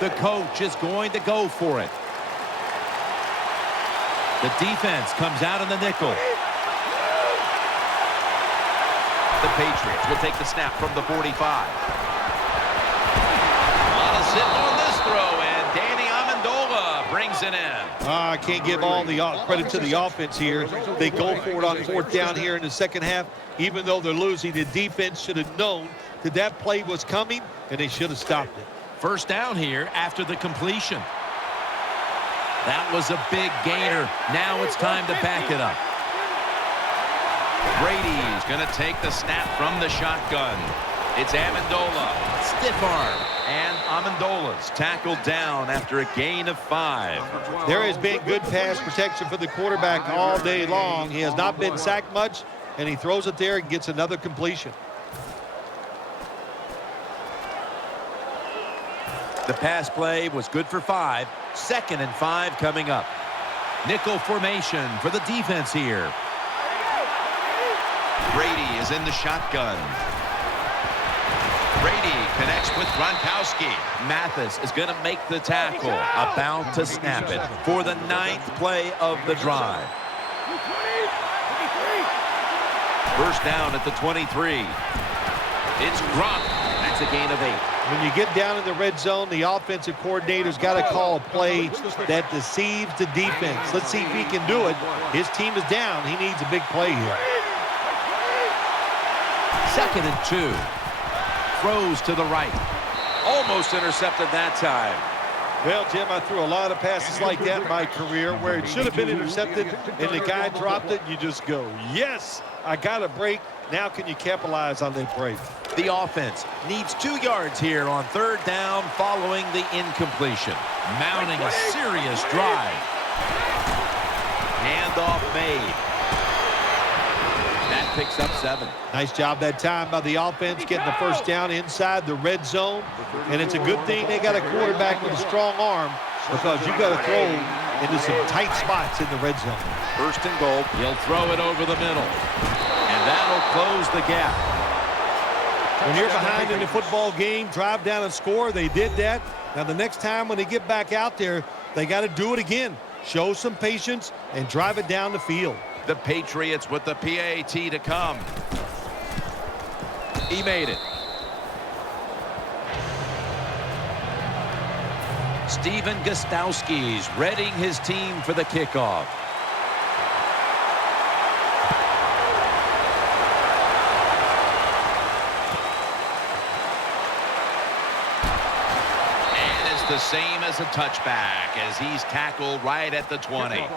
The coach is going to go for it. The defense comes out in the nickel. The Patriots will take the snap from the 45. A lot of sitting on this throw, and Danny Amendola brings it in. I can't give all the credit to the offense here. They go for it on 4th down here in the second half. Even though they're losing, the defense should have known that that play was coming, and they should have stopped it. First down here after the completion. That was a big gainer. Now it's time to back it up. Brady's going to take the snap from the shotgun. It's Amendola. Stiff arm. And Amendola's tackled down after a gain of 5. There has been good pass protection for the quarterback all day long. He has not been sacked much, and he throws it there and gets another completion. The pass play was good for 5. 2nd and 5 coming up. Nickel formation for the defense here. Brady is in the shotgun. Brady connects with Gronkowski. Mathis is going to make the tackle. About to snap it for the 9th play of the drive. First down at the 23. It's Gronk. That's a gain of 8. When you get down in the red zone, the offensive coordinator's got to call a play that deceives the defense. Let's see if he can do it. His team is down. He needs a big play here. 2nd and 2. Throws to the right. Almost intercepted that time. Well, Jim, I threw a lot of passes like that in my career where it should have been intercepted and the guy dropped it. You just go, yes, I got a break. Now can you capitalize on that break? The offense needs 2 yards here on 3rd down following the incompletion. Mounting a serious drive. Handoff made. That picks up 7. Nice job that time by the offense getting the first down inside the red zone. And it's a good thing they got a quarterback with a strong arm because you got to throw into some tight spots in the red zone. 1st and goal. He'll throw it over the middle. And that'll close the gap. When you're behind in the football game, drive down and score. They did that. Now the next time when they get back out there, they got to do it again. Show some patience and drive it down the field. The Patriots with the PAT to come. He made it. Steven Gostowski's readying his team for the kickoff. And it's the same as a touchback as he's tackled right at the 20.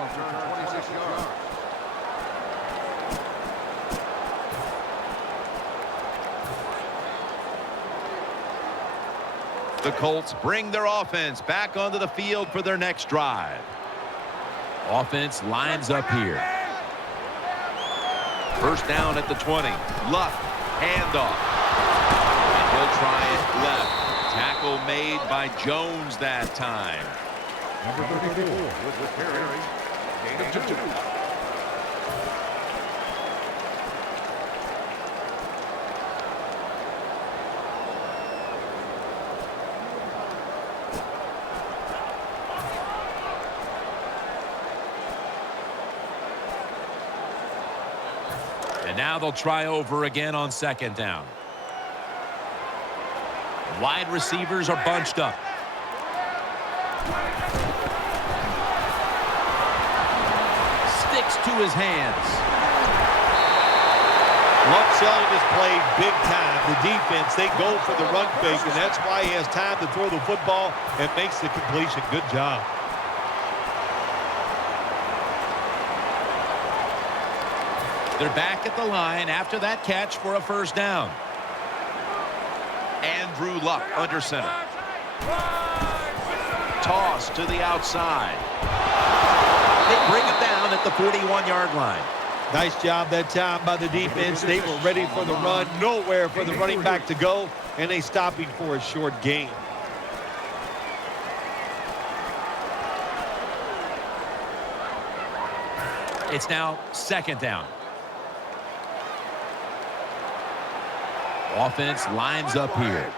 The Colts bring their offense back onto the field for their next drive. Offense lines up here. First down at the 20. Luck, handoff. And he'll try it left. Tackle made by Jones that time. Number 34 with the carry. Gain of 2. And now they'll try over again on 2nd down. Wide receivers are bunched up. Sticks to his hands. Luck selling this play big time. The defense, they go for the run fake, and that's why he has time to throw the football and makes the completion. Good job. They're back at the line after that catch for a first down. Andrew Luck under center. Toss to the outside. They bring him down at the 41-yard line. Nice job that time by the defense. They were ready for the run. Nowhere for the running back to go, and they stopped him for a short gain. It's now 2nd down. Offense lines up here.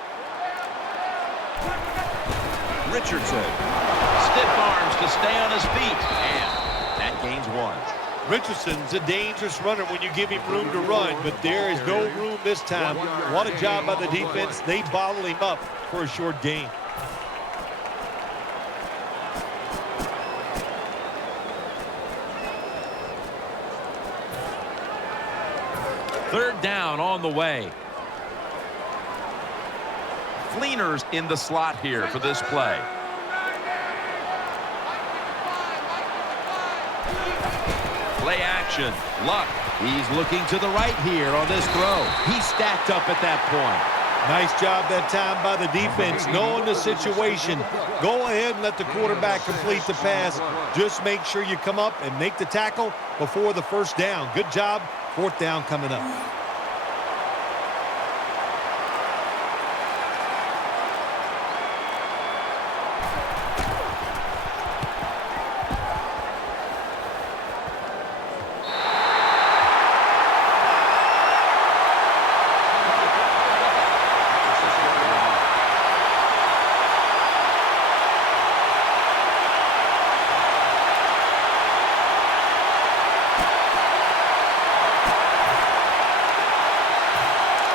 Richardson. Stiff arms to stay on his feet. And that gains 1. Richardson's a dangerous runner when you give him room to run, but there is no room this time. What a job by the defense. They bottle him up for a short gain. Third down on the way. Fleener's in the slot here for this play. Play action. Luck. He's looking to the right here on this throw. He stacked up at that point. Nice job that time by the defense, knowing the situation. Go ahead and let the quarterback complete the pass. Just make sure you come up and make the tackle before the first down. Good job. Fourth down coming up.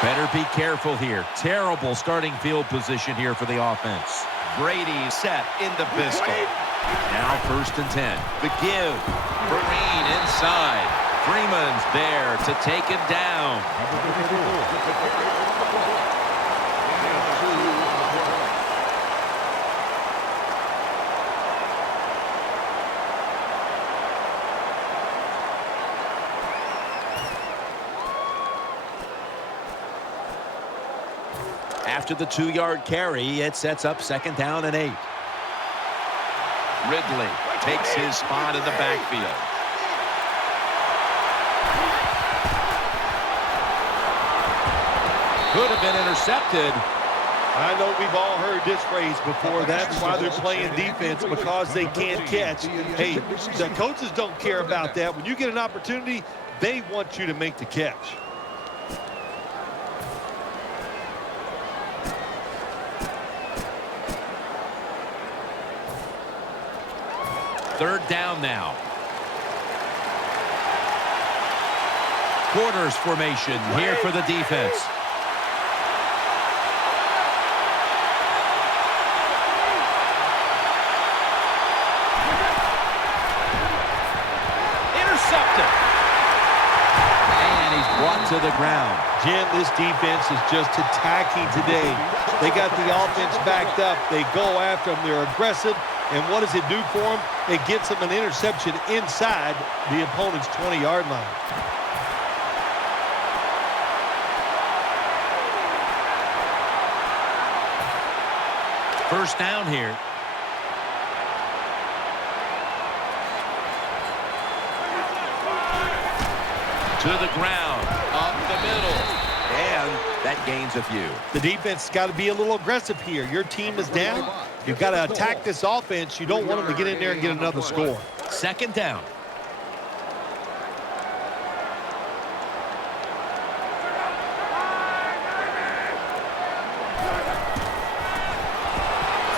Better be careful here. Terrible starting field position here for the offense. Brady set into Biscuit. Now 1st and 10. The give. Vereen inside. Freeman's there to take him down. After the 2-yard carry, it sets up 2nd down and 8. Ridley takes his spot in the backfield. Could have been intercepted. I know we've all heard this phrase before. That's why they're playing defense, because they can't catch. Hey, the coaches don't care about that. When you get an opportunity, they want you to make the catch. Third down now. Quarters formation here for the defense. Intercepted. And he's brought to the ground. Jim, this defense is just attacking today. They got the offense backed up. They go after them. They're aggressive. And what does it do for them? It gets them an interception inside the opponent's 20-yard line. First down here. To the ground. Up the middle. And that gains a few. The defense has got to be a little aggressive here. Your team is down. You've got to attack this offense. You don't want them to get in there and get another score. 2nd down.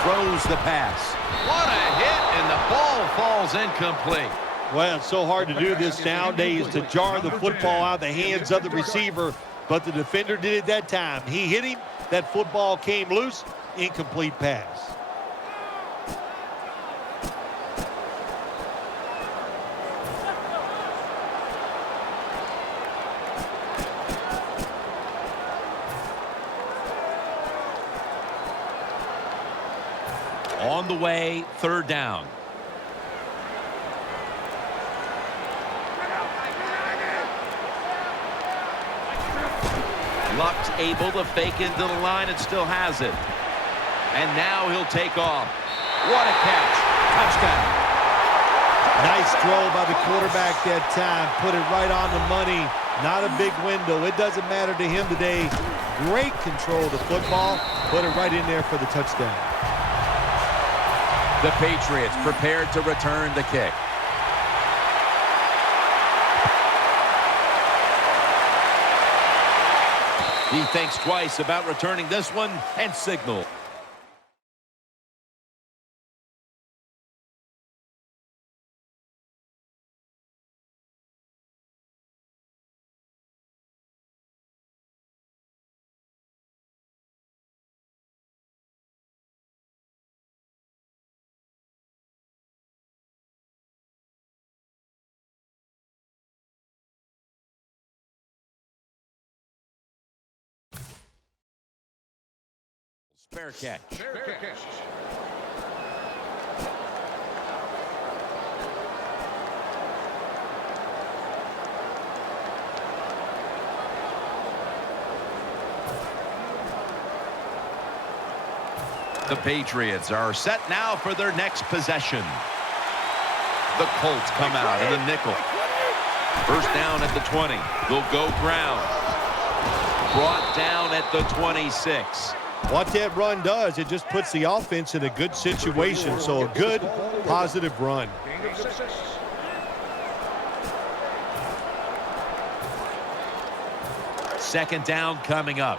Throws the pass. What a hit, and the ball falls incomplete. Well, it's so hard to do this nowadays, to jar the football out of the hands of the receiver, but the defender did it that time. He hit him. That football came loose. Incomplete pass. On the way, 3rd down. Luck's able to fake into the line and still has it. And now he'll take off. What a catch. Touchdown. Nice throw by the quarterback that time. Put it right on the money. Not a big window. It doesn't matter to him today. Great control of the football. Put it right in there for the touchdown. The Patriots prepared to return the kick. He thinks twice about returning this one and signal. Fair catch. The Patriots are set now for their next possession. The Colts come out in the nickel. First down at the 20. They'll go ground. Brought down at the 26. What that run does, it just puts the offense in a good situation. So a good, positive run. Second down coming up.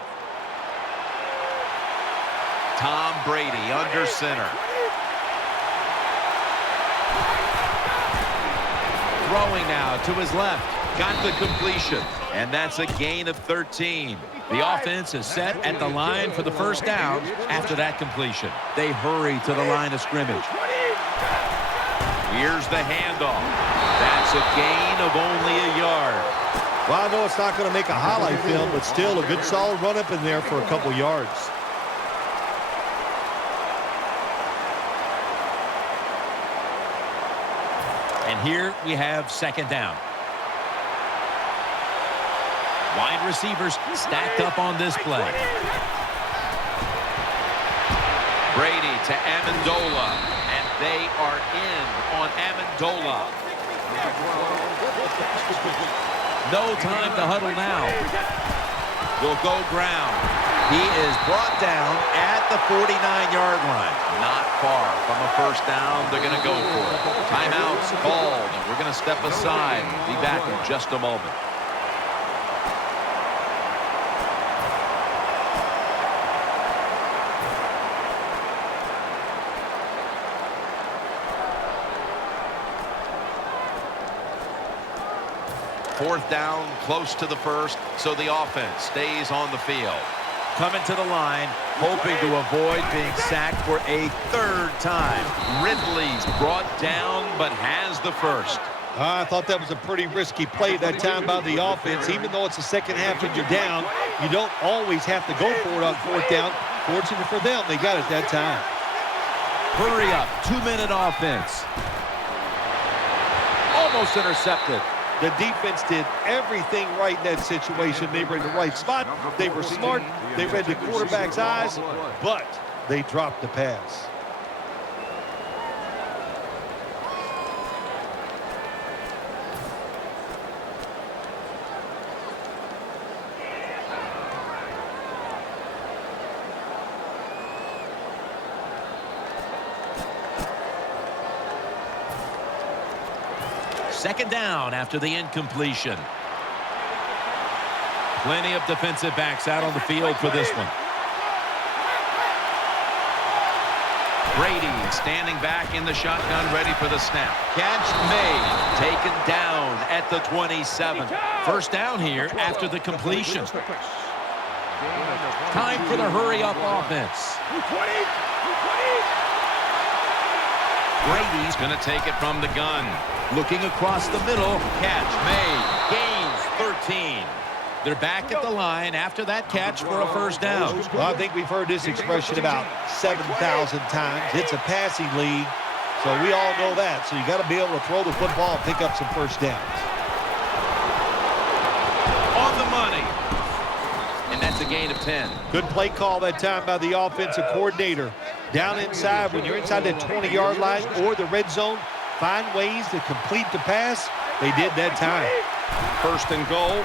Tom Brady under center. Throwing now to his left. Got the completion. And that's a gain of 13. The offense is set at the line for the first down after that completion. They hurry to the line of scrimmage. Here's the handoff. That's a gain of only a yard. Well, I know it's not going to make a highlight film, but still a good solid run up in there for a couple yards. And here we have second down. Wide receivers stacked up on this play. Brady to Amendola, and they are in on Amendola. No time to huddle now. Will go ground. He is brought down at the 49-yard line. Not far from a first down. They're going to go for it. Timeout's called, and we're going to step aside. Be back in just a moment. Fourth down, close to the first, so the offense stays on the field. Coming to the line, hoping to avoid being sacked for a third time. Ridley's brought down, but has the first. I thought that was a pretty risky play that time by the offense. Even though it's the second half and you're down, you don't always have to go for it on fourth down. Fortunate for them, they got it that time. Hurry up, 2-minute offense. Almost intercepted. The defense did everything right in that situation. They were in the right spot. They were smart. They read the quarterback's eyes, but they dropped the pass. Second down after the incompletion. Plenty of defensive backs out on the field for this one. Brady standing back in the shotgun, ready for the snap. Catch made. Taken down at the 27. First down here after the completion. Time for the hurry-up offense. Brady's going to take it from the gun. Looking across the middle. Catch made. Gains 13. They're back at the line after that catch for a first down. Well, I think we've heard this expression about 7,000 times. It's a passing league, so we all know that. So you got to be able to throw the football and pick up some first downs. On the money. And that's a gain of 10. Good play call that time by the offensive coordinator. Down inside, when you're inside that 20-yard line or the red zone, find ways to complete the pass. They did that time. First and goal.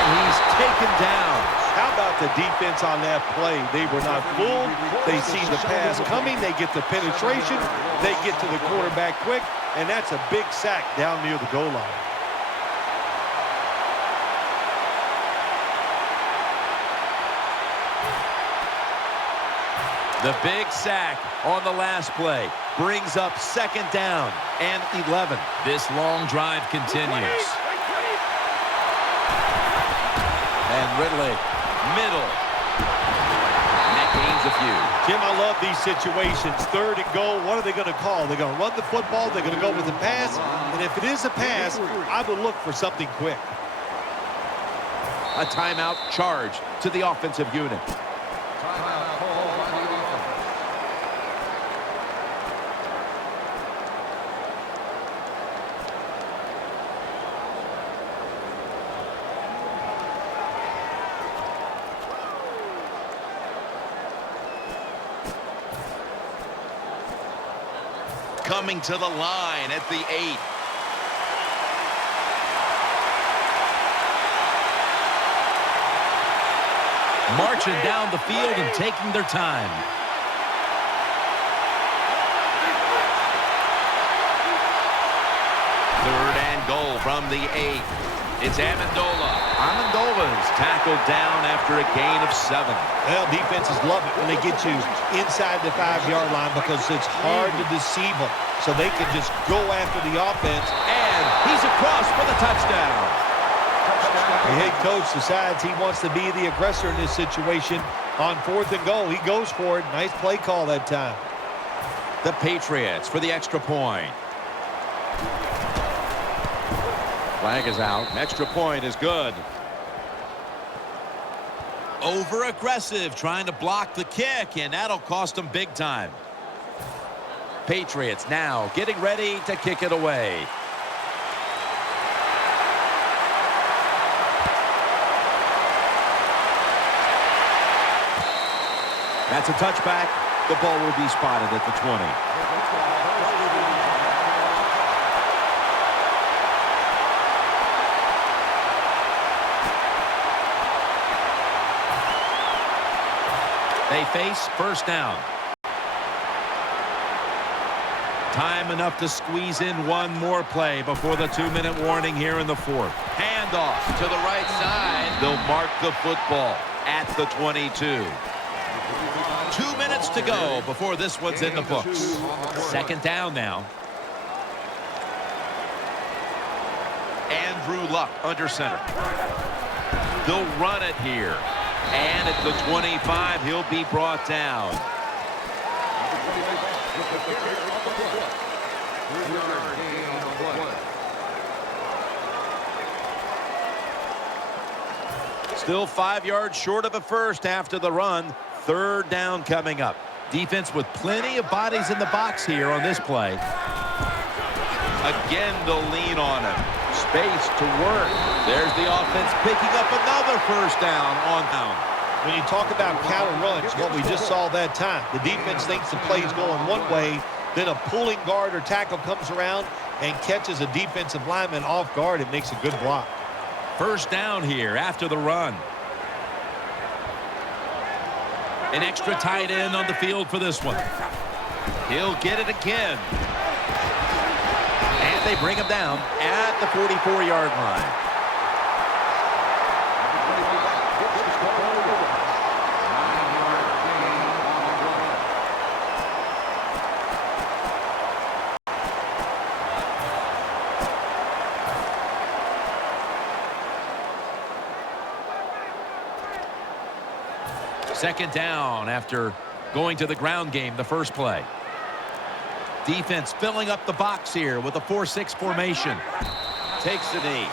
And he's taken down. How about the defense on that play? They were not fooled. They see the pass coming. They get the penetration. They get to the quarterback quick. And that's a big sack down near the goal line. The big sack on the last play brings up second down and 11. This long drive continues. And Ridley, middle. And that gains a few. Jim, I love these situations. Third and goal, what are they going to call? They're going to run the football. They're going to go with the pass. And if it is a pass, I would look for something quick. A timeout charge to the offensive unit. Coming to the line at the 8. Marching down the field and taking their time. Third and goal from the 8. It's Amendola. Amendola's tackled down after a gain of 7. Well, defenses love it when they get you inside the 5-yard line because it's hard to deceive them. So they can just go after the offense. And he's across for the touchdown. The head coach decides he wants to be the aggressor in this situation. On 4th and goal, he goes for it. Nice play call that time. The Patriots for the extra point. Flag is out. Extra point is good. Over aggressive, trying to block the kick, and that'll cost them big time. Patriots now getting ready to kick it away. That's a touchback. The ball will be spotted at the 20. They face first down. Time enough to squeeze in one more play before the 2-minute warning here in the 4th. Handoff to the right side. They'll mark the football at the 22. 2 minutes to go before this one's in the books. Second down now. Andrew Luck under center. They'll run it here. And at the 25, he'll be brought down. Still 5 yards short of a first after the run. Third down coming up. Defense with plenty of bodies in the box here on this play. Again, they'll lean on him. Space to work. There's the offense picking up another first down on down. When you talk about counter runs, what we just saw that time, the defense thinks the play's going one way, then a pulling guard or tackle comes around and catches a defensive lineman off guard. It makes a good block. First down here after the run. An extra tight end on the field for this one. He'll get it again. And they bring him down at the 44-yard line. Second down after going to the ground game the first play. Defense filling up the box here with a 4-6 formation. Takes the knee.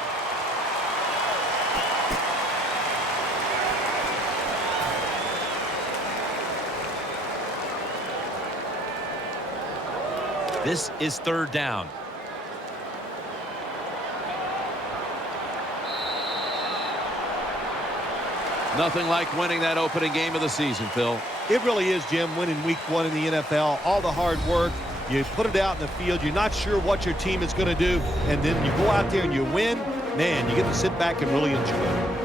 This is third down. Nothing like winning that opening game of the season, Phil. It really is, Jim, winning week 1 in the NFL. All the hard work, you put it out in the field, you're not sure what your team is going to do, and then you go out there and you win. Man, you get to sit back and really enjoy it.